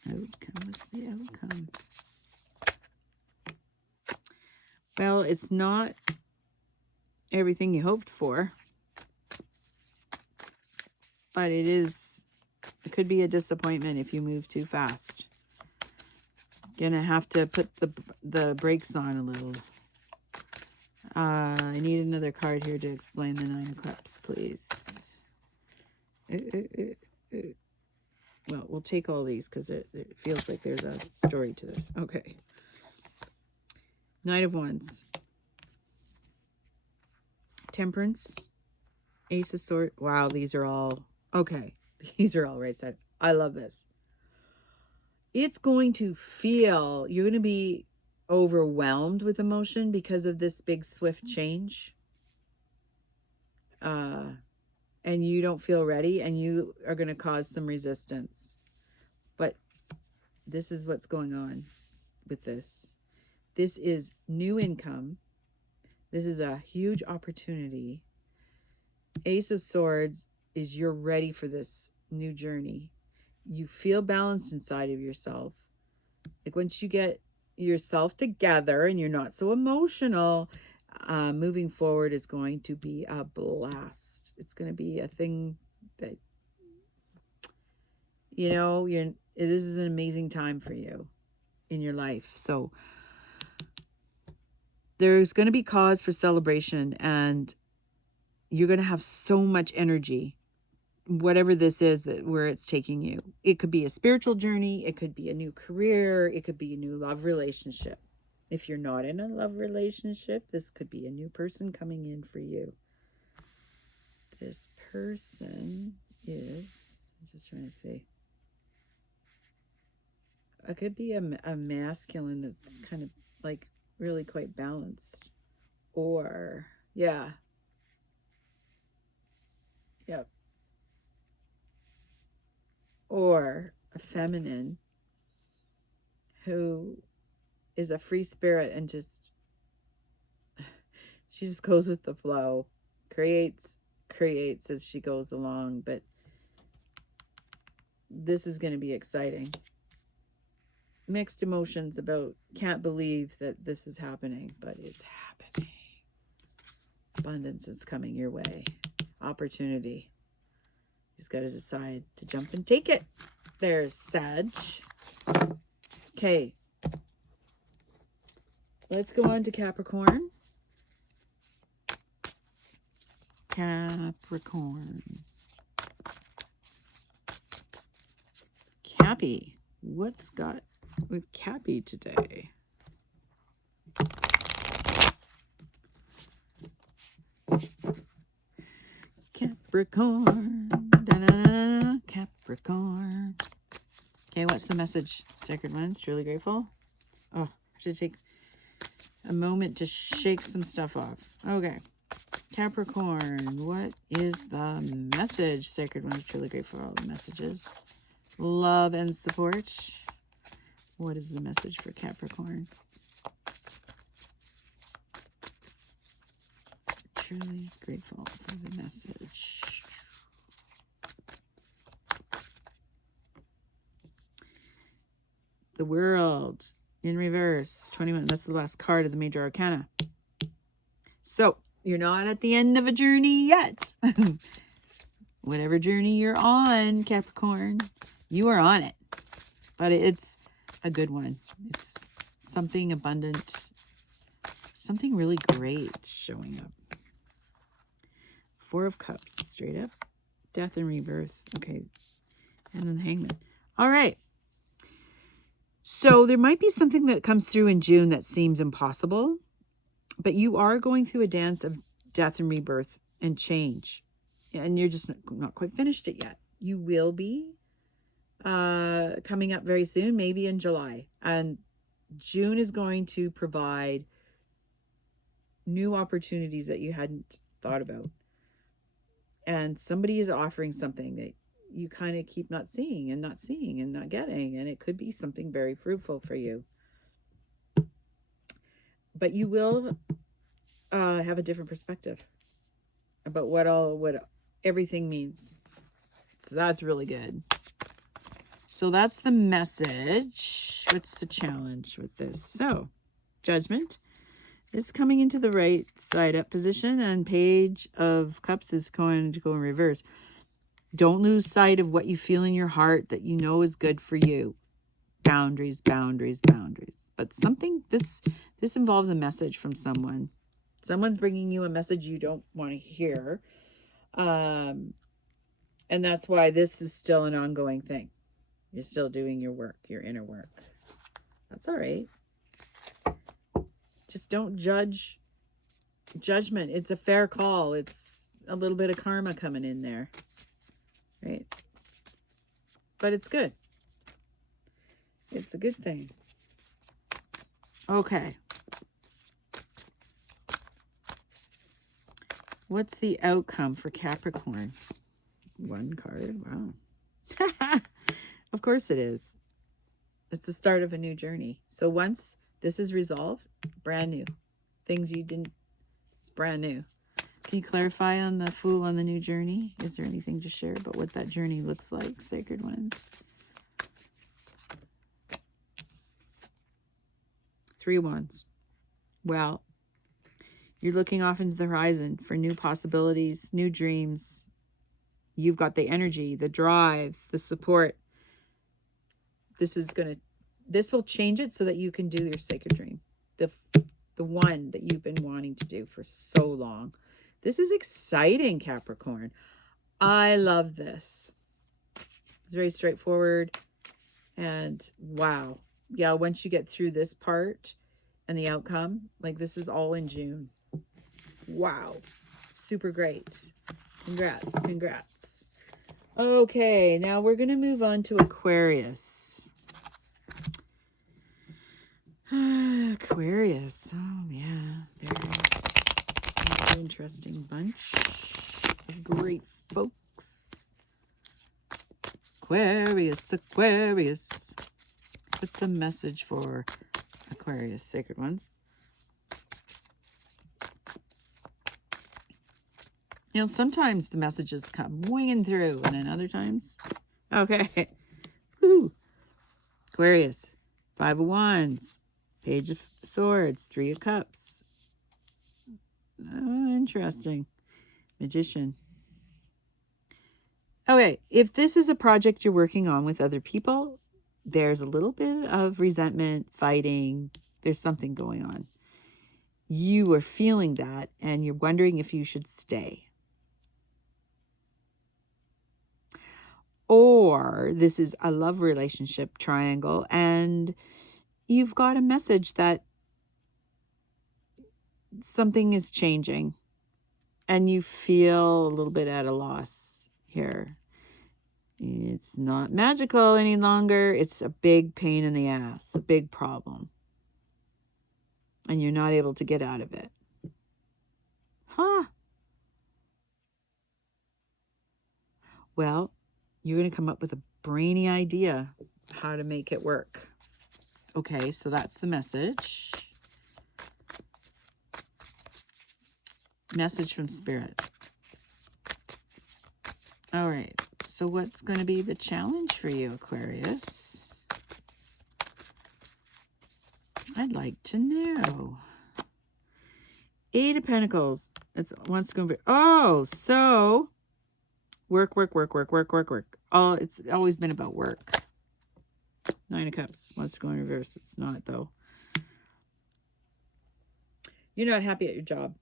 What's the outcome? Well, it's not everything you hoped for, but it could be a disappointment if you move too fast. Gonna have to put the brakes on a little. I need another card here to explain the 9 of Cups, please. Well, we'll take all these because it feels like there's a story to this. Okay. Knight of Wands. Temperance. Ace of Swords. Wow, these are all... Okay. These are all right side. I love this. It's going to feel... You're going to be overwhelmed with emotion because of this big, swift change. And you don't feel ready, and you are going to cause some resistance. But this is what's going on with this. This is new income. This is a huge opportunity. Ace of Swords is you're ready for this new journey. You feel balanced inside of yourself. Like once you get yourself together and you're not so emotional, moving forward is going to be a blast. It's going to be a thing that, you know, this is an amazing time for you in your life. So there's going to be cause for celebration, and you're going to have so much energy, whatever this is that where it's taking you. It could be a spiritual journey. It could be a new career. It could be a new love relationship. If you're not in a love relationship, this could be a new person coming in for you. This person is, I'm just trying to see. It could be a masculine that's kind of like really quite balanced. Or, yeah. Yep. Or a feminine who is a free spirit and just, she just goes with the flow, creates as she goes along. But this is going to be exciting. Mixed emotions about, can't believe that this is happening, but it's happening. Abundance is coming your way. Opportunity. You just got to decide to jump and take it. There's Sag. Okay. Let's go on to Capricorn. Capricorn. Cappy. What's got with Cappy today? Capricorn. Da-da-da-da. Capricorn. Okay, what's the message? Sacred ones, truly grateful. Oh, I should take a moment to shake some stuff off. Okay. Capricorn, what is the message? Sacred ones, truly grateful for all the messages. Love and support. What is the message for Capricorn? Truly grateful for the message. The World in reverse. 21. That's the last card of the Major Arcana. So, you're not at the end of a journey yet. Whatever journey you're on, Capricorn, you are on it. But it's a good one. It's something abundant. Something really great showing up. Four of Cups, straight up. Death and rebirth. Okay. And then the Hangman. All right. So there might be something that comes through in June that seems impossible. But you are going through a dance of death and rebirth and change. And you're just not quite finished it yet. You will be coming up very soon, maybe in July. And June is going to provide new opportunities that you hadn't thought about. And somebody is offering something that you kind of keep not seeing and not getting. And it could be something very fruitful for you. But you will have a different perspective about what everything means. So that's really good. So that's the message. What's the challenge with this? So, Judgment is coming into the right side up position, and Page of Cups is going to go in reverse. Don't lose sight of what you feel in your heart that you know is good for you. Boundaries, boundaries, boundaries. But something, this involves a message from someone. Someone's bringing you a message you don't want to hear. And that's why this is still an ongoing thing. You're still doing your work, your inner work. That's all right. Just don't judge. Judgment, it's a fair call. It's a little bit of karma coming in there. Right? But it's good. It's a good thing. Okay. What's the outcome for Capricorn? One card. Wow. Of course it is. It's the start of a new journey. So once this is resolved, brand new. Things you didn't, it's brand new. Can you clarify on the Fool on the new journey? Is there anything to share about what that journey looks like, Sacred Ones? 3 Wands. Well, you're looking off into the horizon for new possibilities, new dreams. You've got the energy, the drive, the support. This will change it so that you can do your sacred dream. The one that you've been wanting to do for so long. This is exciting, Capricorn. I love this. It's very straightforward. And wow. Yeah, once you get through this part and the outcome, like this is all in June. Wow. Super great. Congrats. Congrats. Okay, now we're going to move on to Aquarius. Aquarius. Oh, yeah. They're an interesting bunch of great folks. Aquarius, Aquarius. What's the message for Aquarius, Sacred Ones? You know, sometimes the messages come winging through, and then other times... Okay. Woo. Aquarius. 5 of Wands. Page of Swords. 3 of Cups. Oh, interesting. Magician. Okay, if this is a project you're working on with other people, there's a little bit of resentment, fighting. There's something going on. You are feeling that, and you're wondering if you should stay. Or this is a love relationship triangle, and you've got a message that something is changing, and you feel a little bit at a loss here. It's not magical any longer. It's a big pain in the ass, a big problem. And you're not able to get out of it. Huh. Well, you're going to come up with a brainy idea how to make it work. Okay, so that's the message. Message from Spirit. All right, so what's going to be the challenge for you, Aquarius? I'd like to know. 8 of Pentacles. It's wants to go. Oh, so work. Oh, it's always been about work. 9 of Cups wants to go in reverse. It's not, though. You're not happy at your job.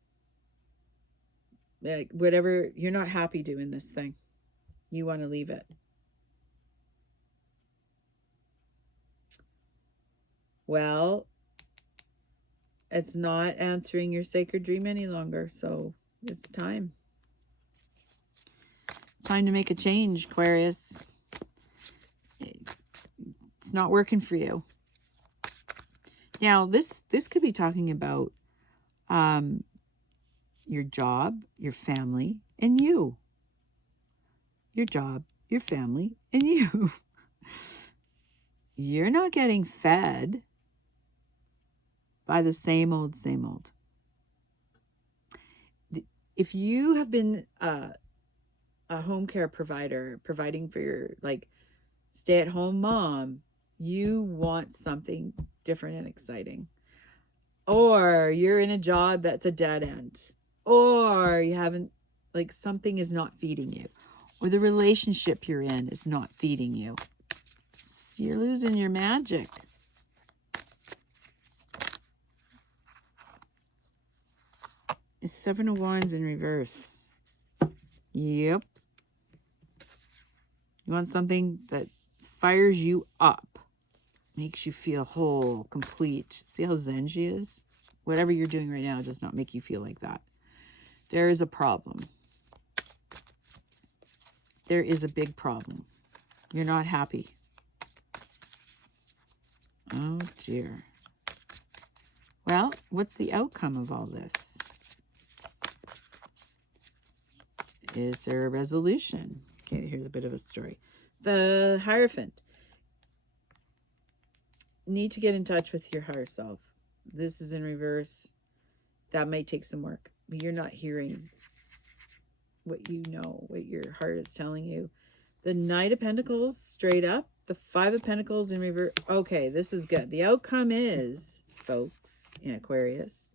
Like, whatever, you're not happy doing this thing. You want to leave it. Well, it's not answering your sacred dream any longer, so it's time. It's time to make a change, Aquarius. It's not working for you. Now, this could be talking about your job, your family, and you. Your job, your family, and you. You're not getting fed by the same old. If you have been a home care provider, providing for your stay-at-home mom, you want something different and exciting. Or you're in a job that's a dead end. Or you haven't, something is not feeding you. Or the relationship you're in is not feeding you. You're losing your magic. It's 7 of Wands in reverse. Yep. You want something that fires you up. Makes you feel whole, complete. See how zen she is? Whatever you're doing right now does not make you feel like that. There is a problem. There is a big problem. You're not happy. Oh, dear. Well, what's the outcome of all this? Is there a resolution? Okay, here's a bit of a story. The Hierophant. Need to get in touch with your higher self. This is in reverse. That might take some work. But you're not hearing what you know, what your heart is telling you. The Knight of Pentacles straight up, the Five of Pentacles in reverse. Okay, this is good. The outcome is, folks, in Aquarius,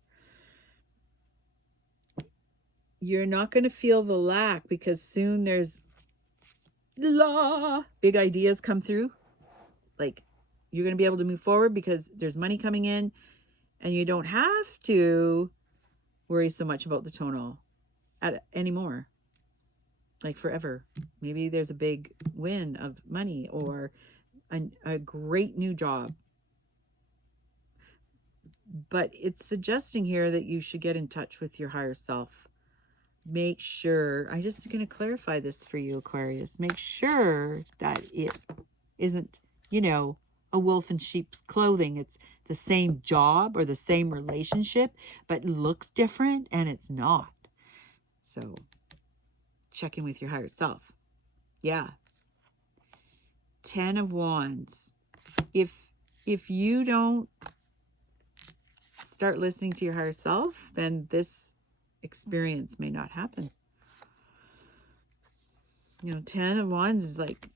you're not going to feel the lack, because soon there's big ideas come through. Like, you're going to be able to move forward because there's money coming in, and you don't have to worry so much about the tonal anymore. Like forever. Maybe there's a big win of money or a great new job. But it's suggesting here that you should get in touch with your higher self. Make sure, I'm just going to clarify this for you, Aquarius. Make sure that it isn't, you know, a wolf in sheep's clothing. It's the same job or the same relationship, but looks different, and it's not. So check in with your higher self. Yeah. 10 of Wands. If you don't start listening to your higher self, then this experience may not happen. You know, 10 of Wands is like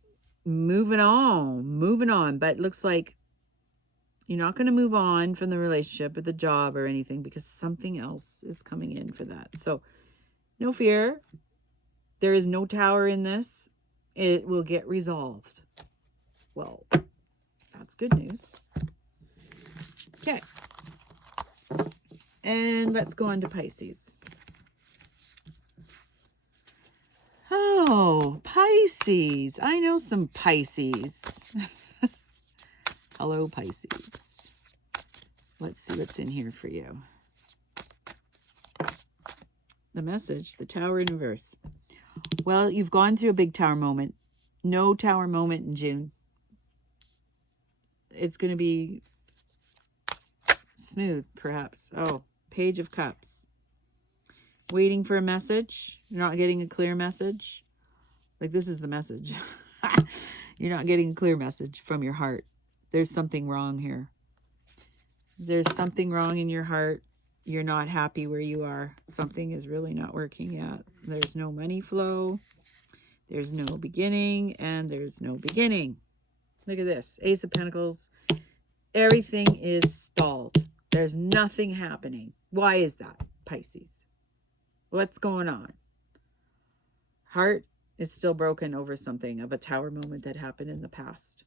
moving on, but it looks like you're not going to move on from the relationship or the job or anything, because something else is coming in for that. So no fear. There is no tower in this. It will get resolved. Well, that's good news. Okay. And let's go on to Pisces. Oh, Pisces. I know some Pisces. Hello, Pisces. Let's see what's in here for you. The message, the Tower in reverse. Well, you've gone through a big tower moment. No tower moment in June. It's going to be smooth, perhaps. Oh, Page of Cups. Waiting for a message. You're not getting a clear message. Like, this is the message. You're not getting a clear message from your heart. There's something wrong here. There's something wrong in your heart. You're not happy where you are. Something is really not working yet. There's no money flow. There's no beginning, and there's no beginning. Look at this. Ace of Pentacles. Everything is stalled. There's nothing happening. Why is that, Pisces? What's going on? Heart is still broken over something of a tower moment that happened in the past.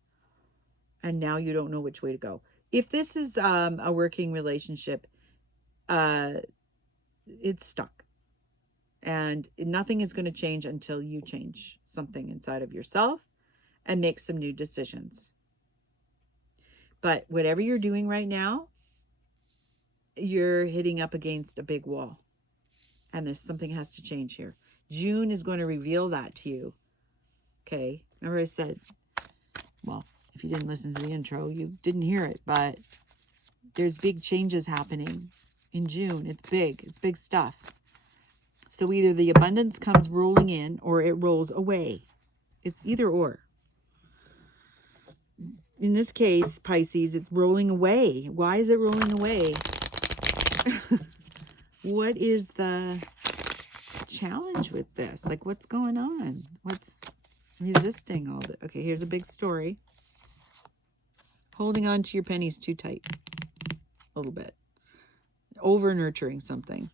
And now you don't know which way to go. If this is a working relationship, it's stuck. And nothing is going to change until you change something inside of yourself and make some new decisions. But whatever you're doing right now, you're hitting up against a big wall. And there's something has to change here. June is going to reveal that to you. Okay. Remember I said, well, if you didn't listen to the intro, you didn't hear it, but there's big changes happening in June. It's big. It's big stuff. So either the abundance comes rolling in or it rolls away. It's either or. In this case, Pisces, it's rolling away. Why is it rolling away? What is the challenge with this? Like, what's going on? What's resisting all this? Okay, here's a big story. Holding on to your pennies too tight. A little bit. Over nurturing something.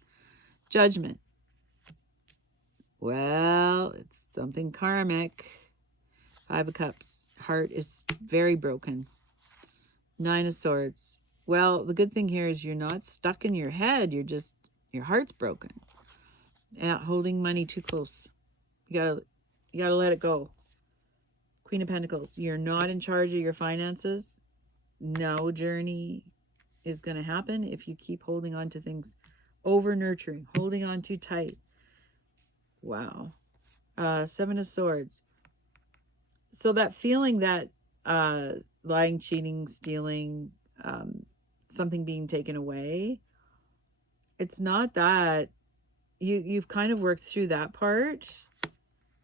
Judgment. Well, it's something karmic. 5 of Cups. Heart is very broken. 9 of Swords. Well, the good thing here is you're not stuck in your head. You're just, your heart's broken. Holding money too close. You gotta let it go. Queen of Pentacles. You're not in charge of your finances. No journey is going to happen if you keep holding on to things. Over nurturing. Holding on too tight. Wow. 7 of Swords. So that feeling that lying, cheating, stealing, something being taken away, it's not that. You've kind of worked through that part.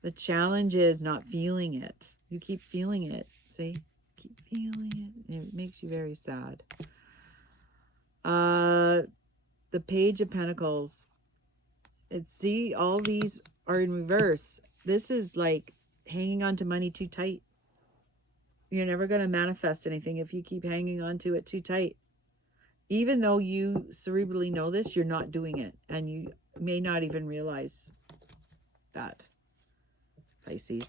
The challenge is not feeling it. You keep feeling it. See? Keep feeling it. And it makes you very sad. The Page of Pentacles. See, all these are in reverse. This is like hanging on to money too tight. You're never going to manifest anything if you keep hanging on to it too tight. Even though you cerebrally know this, you're not doing it. And you may not even realize that, Pisces.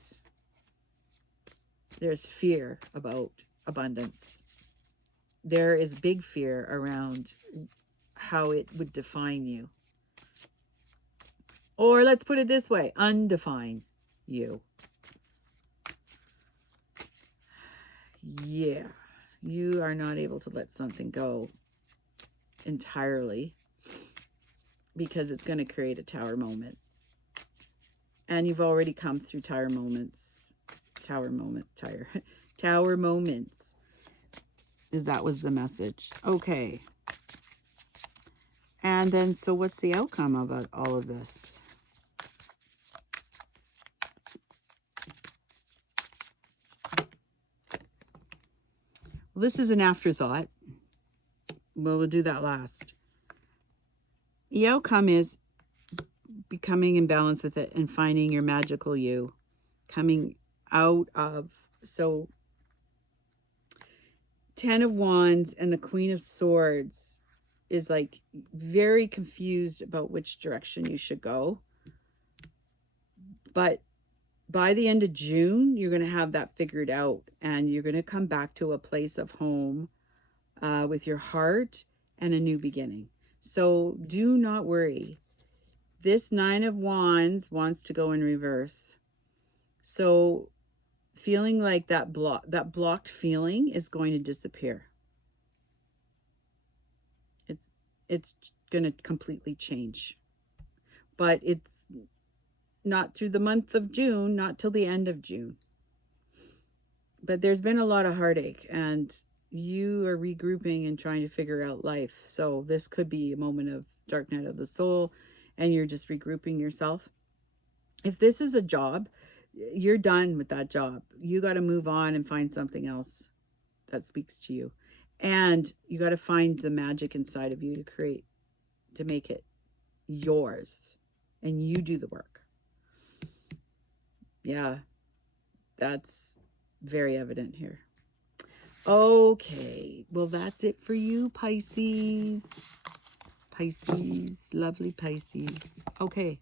There's fear about abundance. There is big fear around how it would define you. Or let's put it this way, undefine you. Yeah, you are not able to let something go entirely because it's going to create a tower moment. And you've already come through tower moments. Tower moments. Is that was the message. Okay. And then, so what's the outcome of all of this? Well, this is an afterthought. Well, we'll do that last. The outcome is becoming in balance with it and finding your magical you. Coming out of, so 10 of Wands and the Queen of Swords is like very confused about which direction you should go. But by the end of June, you're going to have that figured out, and you're going to come back to a place of home with your heart and a new beginning. So do not worry. This 9 of Wands wants to go in reverse. So feeling like that blocked feeling is going to disappear. It's going to completely change. But it's not through the month of June, not till the end of June. But there's been a lot of heartache, and you are regrouping and trying to figure out life. So this could be a moment of dark night of the soul, and you're just regrouping yourself. If this is a job, you're done with that job. You got to move on and find something else that speaks to you. And you got to find the magic inside of you to create, to make it yours. And you do the work. Yeah, that's very evident here. Okay, well, that's it for you, Pisces. Pisces, lovely Pisces. Okay,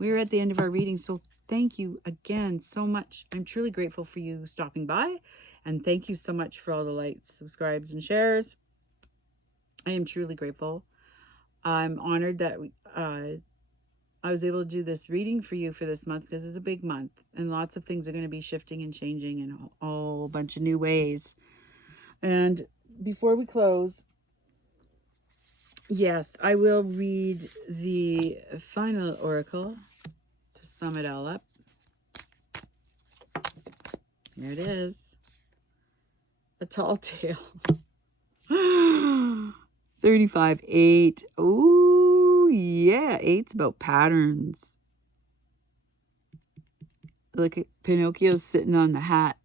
we're at the end of our reading, so thank you again so much. I'm truly grateful for you stopping by, and thank you so much for all the likes, subscribes, and shares. I am truly grateful. I'm honored that I was able to do this reading for you for this month, because it's a big month, and lots of things are going to be shifting and changing in a whole bunch of new ways. And before we close, yes, I will read the final oracle to sum it all up. Here it is. A tall tale. 35, 8. Ooh, yeah. 8's about patterns. Look at Pinocchio sitting on the hat.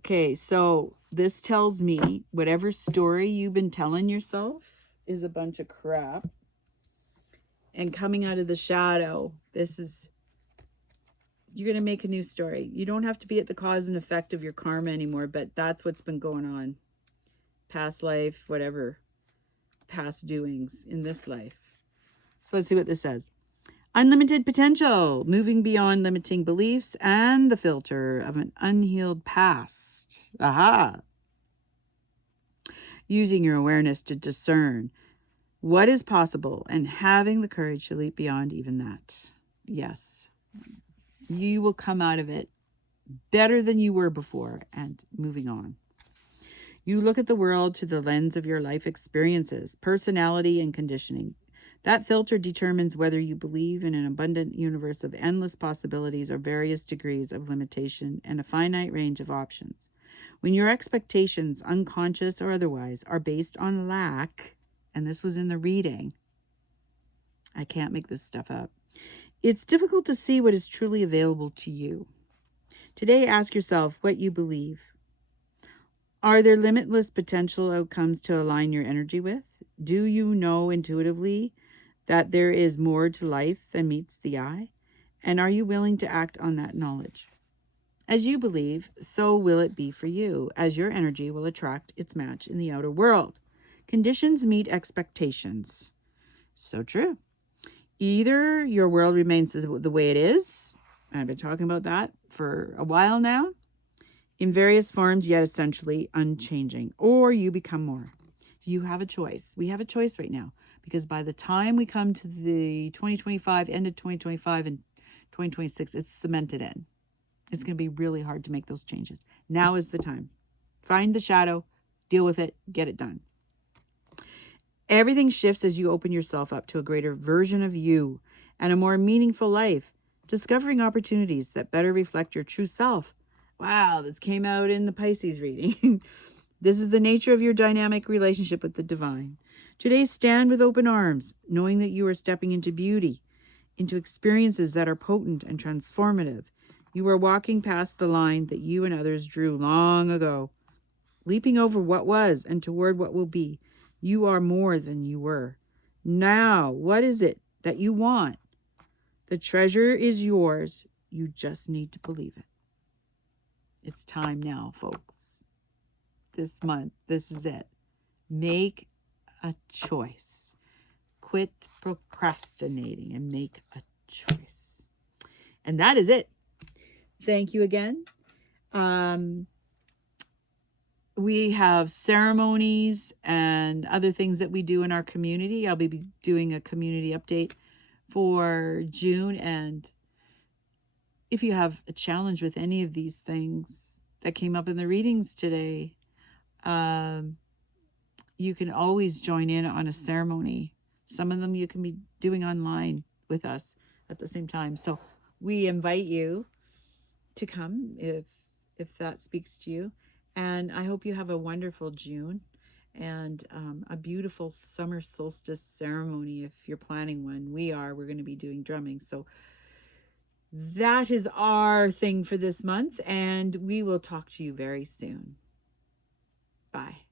Okay, so this tells me whatever story you've been telling yourself is a bunch of crap. And coming out of the shadow, this is, you're going to make a new story. You don't have to be at the cause and effect of your karma anymore, but that's what's been going on. Past life, whatever, past doings in this life. So let's see what this says. Unlimited potential, moving beyond limiting beliefs and the filter of an unhealed past. Aha. Using your awareness to discern what is possible and having the courage to leap beyond even that. Yes. You will come out of it better than you were before and moving on. You look at the world through the lens of your life experiences, personality, and conditioning. That filter determines whether you believe in an abundant universe of endless possibilities or various degrees of limitation and a finite range of options. When your expectations, unconscious or otherwise, are based on lack, and this was in the reading, I can't make this stuff up, it's difficult to see what is truly available to you. Today, ask yourself what you believe. Are there limitless potential outcomes to align your energy with? Do you know intuitively that there is more to life than meets the eye? And are you willing to act on that knowledge? As you believe, so will it be for you, as your energy will attract its match in the outer world. Conditions meet expectations. So true. Either your world remains the way it is, I've been talking about that for a while now, in various forms, yet essentially unchanging, or you become more. You have a choice. We have a choice right now, because by the time we come to the 2025, end of 2025 and 2026, it's cemented in. It's going to be really hard to make those changes. Now is the time. Find the shadow, deal with it, get it done. Everything shifts as you open yourself up to a greater version of you and a more meaningful life, discovering opportunities that better reflect your true self. Wow, this came out in the Pisces reading. This is the nature of your dynamic relationship with the divine. Today, stand with open arms, knowing that you are stepping into beauty, into experiences that are potent and transformative. You are walking past the line that you and others drew long ago, leaping over what was and toward what will be. You are more than you were. Now, what is it that you want? The treasure is yours. You just need to believe it. It's time now, folks. This month, this is it. Make a choice. Quit procrastinating and make a choice. And that is it. Thank you again. We have ceremonies and other things that we do in our community. I'll be doing a community update for June. And if you have a challenge with any of these things that came up in the readings today, you can always join in on a ceremony. Some of them you can be doing online with us at the same time. So we invite you to come if that speaks to you. And I hope you have a wonderful June and a beautiful summer solstice ceremony if you're planning one. We're going to be doing drumming. So that is our thing for this month, and we will talk to you very soon. Bye.